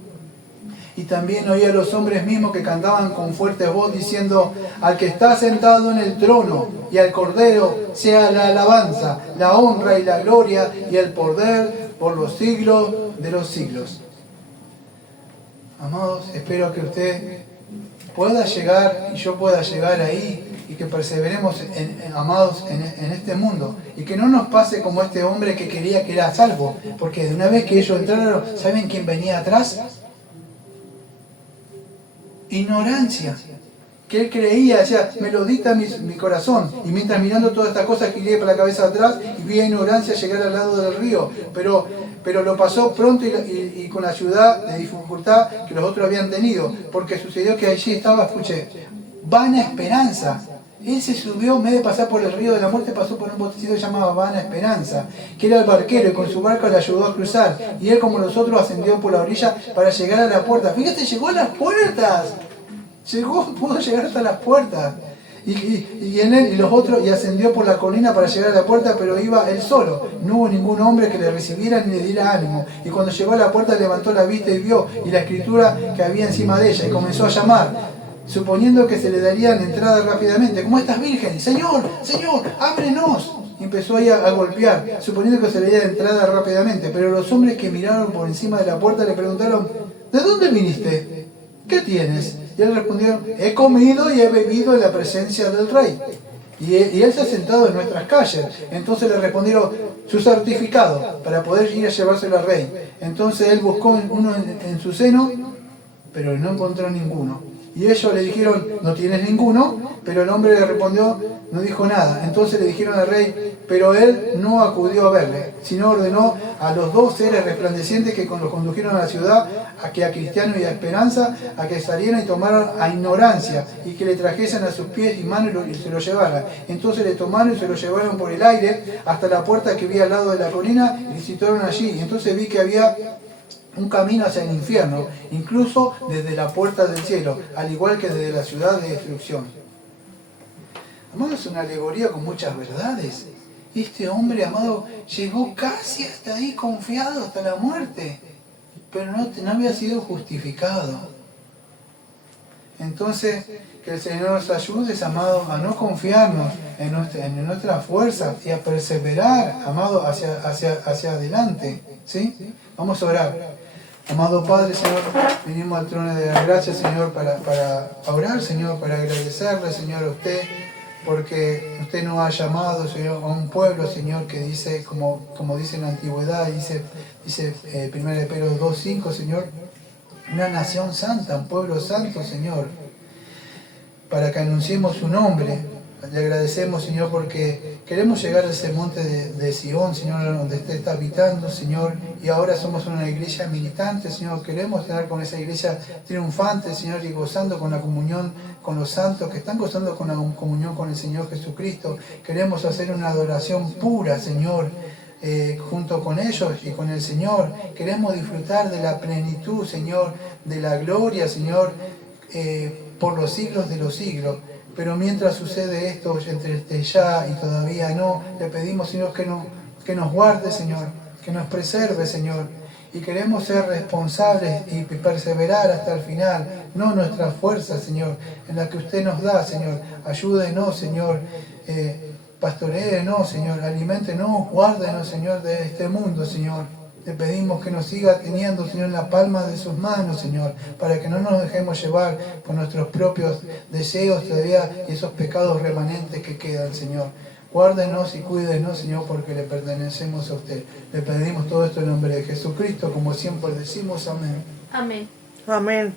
Y también oí a los hombres mismos que cantaban con fuerte voz diciendo, al que está sentado en el trono y al Cordero sea la alabanza, la honra y la gloria y el poder por los siglos de los siglos. Amados, espero que usted pueda llegar y yo pueda llegar ahí y que perseveremos, amados, en este mundo. Y que no nos pase como este hombre que quería que era salvo, porque de una vez que ellos entraron, ¿saben quién venía atrás? Ignorancia. Que él creía, decía, me lo dicta mi corazón. Y mientras mirando todas estas cosas, giré para la cabeza atrás y vi a ignorancia llegar al lado del río. Pero lo pasó pronto y con la ayuda de dificultad que los otros habían tenido. Porque sucedió que allí estaba, escuché, vana esperanza. Él se subió, en vez de pasar por el río de la muerte, pasó por un botecito llamado Vana Esperanza, que era el barquero y con su barco le ayudó a cruzar. Y él, como los otros, ascendió por la orilla para llegar a la puerta. Fíjate, llegó a las puertas. Pudo llegar hasta las puertas. Y en él y los otros, y ascendió por la colina para llegar a la puerta, pero iba él solo. No hubo ningún hombre que le recibiera ni le diera ánimo. Y cuando llegó a la puerta levantó la vista y vio, y la escritura que había encima de ella, y comenzó a llamar, suponiendo que se le darían entrada rápidamente, como estas vírgenes, Señor, Señor, ábrenos. Y empezó ahí a golpear, suponiendo que se le daría entrada rápidamente. Pero los hombres que miraron por encima de la puerta le preguntaron, ¿de dónde viniste? ¿Qué tienes? Y él respondió, he comido y he bebido en la presencia del rey. Y él se ha sentado en nuestras calles. Entonces le respondieron su certificado para poder ir a llevárselo al rey. Entonces él buscó uno en su seno, pero no encontró ninguno. Y ellos le dijeron, no tienes ninguno, pero el hombre le respondió, no dijo nada. Entonces le dijeron al rey, pero él no acudió a verle, sino ordenó a los dos seres resplandecientes que los condujeron a la ciudad, a Cristiano y a Esperanza, a que salieran y tomaran a ignorancia, y que le trajesen a sus pies y manos y se lo llevaran. Entonces le tomaron y se lo llevaron por el aire hasta la puerta que había al lado de la colina, y le situaron allí. Y entonces vi que había un camino hacia el infierno, incluso desde la puerta del cielo, al igual que desde la ciudad de destrucción. Amado, es una alegoría con muchas verdades. Este hombre, amado, llegó casi hasta ahí confiado, hasta la muerte, pero no había sido justificado. Entonces, que el Señor nos ayude, amado, a no confiarnos en nuestras fuerzas y a perseverar, amado, hacia adelante. ¿Sí? Vamos a orar. Amado Padre, Señor, venimos al trono de la gracia, Señor, para orar, Señor, para agradecerle, Señor, a usted, porque usted nos ha llamado, Señor, a un pueblo, Señor, que dice, como dice en la antigüedad, dice 1 Pedro 2:5, Señor, una nación santa, un pueblo santo, Señor, para que anunciemos su nombre. Le agradecemos, Señor, porque queremos llegar a ese monte de Sion, Señor, donde usted está habitando, Señor, y ahora somos una iglesia militante, Señor. Queremos estar con esa iglesia triunfante, Señor, y gozando con la comunión con los santos, que están gozando con la comunión con el Señor Jesucristo. Queremos hacer una adoración pura, Señor, junto con ellos y con el Señor. Queremos disfrutar de la plenitud, Señor, de la gloria, Señor, por los siglos de los siglos. Pero mientras sucede esto, entre ya y todavía no, le pedimos, Señor, que nos guarde, Señor, que nos preserve, Señor. Y queremos ser responsables y perseverar hasta el final, no nuestras fuerzas, Señor, en las que usted nos da, Señor. Ayúdenos, Señor, pastoréenos, Señor, aliméntenos, guárdenos, Señor, de este mundo, Señor. Le pedimos que nos siga teniendo, Señor, en la palma de sus manos, Señor, para que no nos dejemos llevar por nuestros propios deseos todavía y esos pecados remanentes que quedan, Señor. Guárdenos y cuídenos, Señor, porque le pertenecemos a usted. Le pedimos todo esto en nombre de Jesucristo, como siempre decimos, amén. Amén. Amén.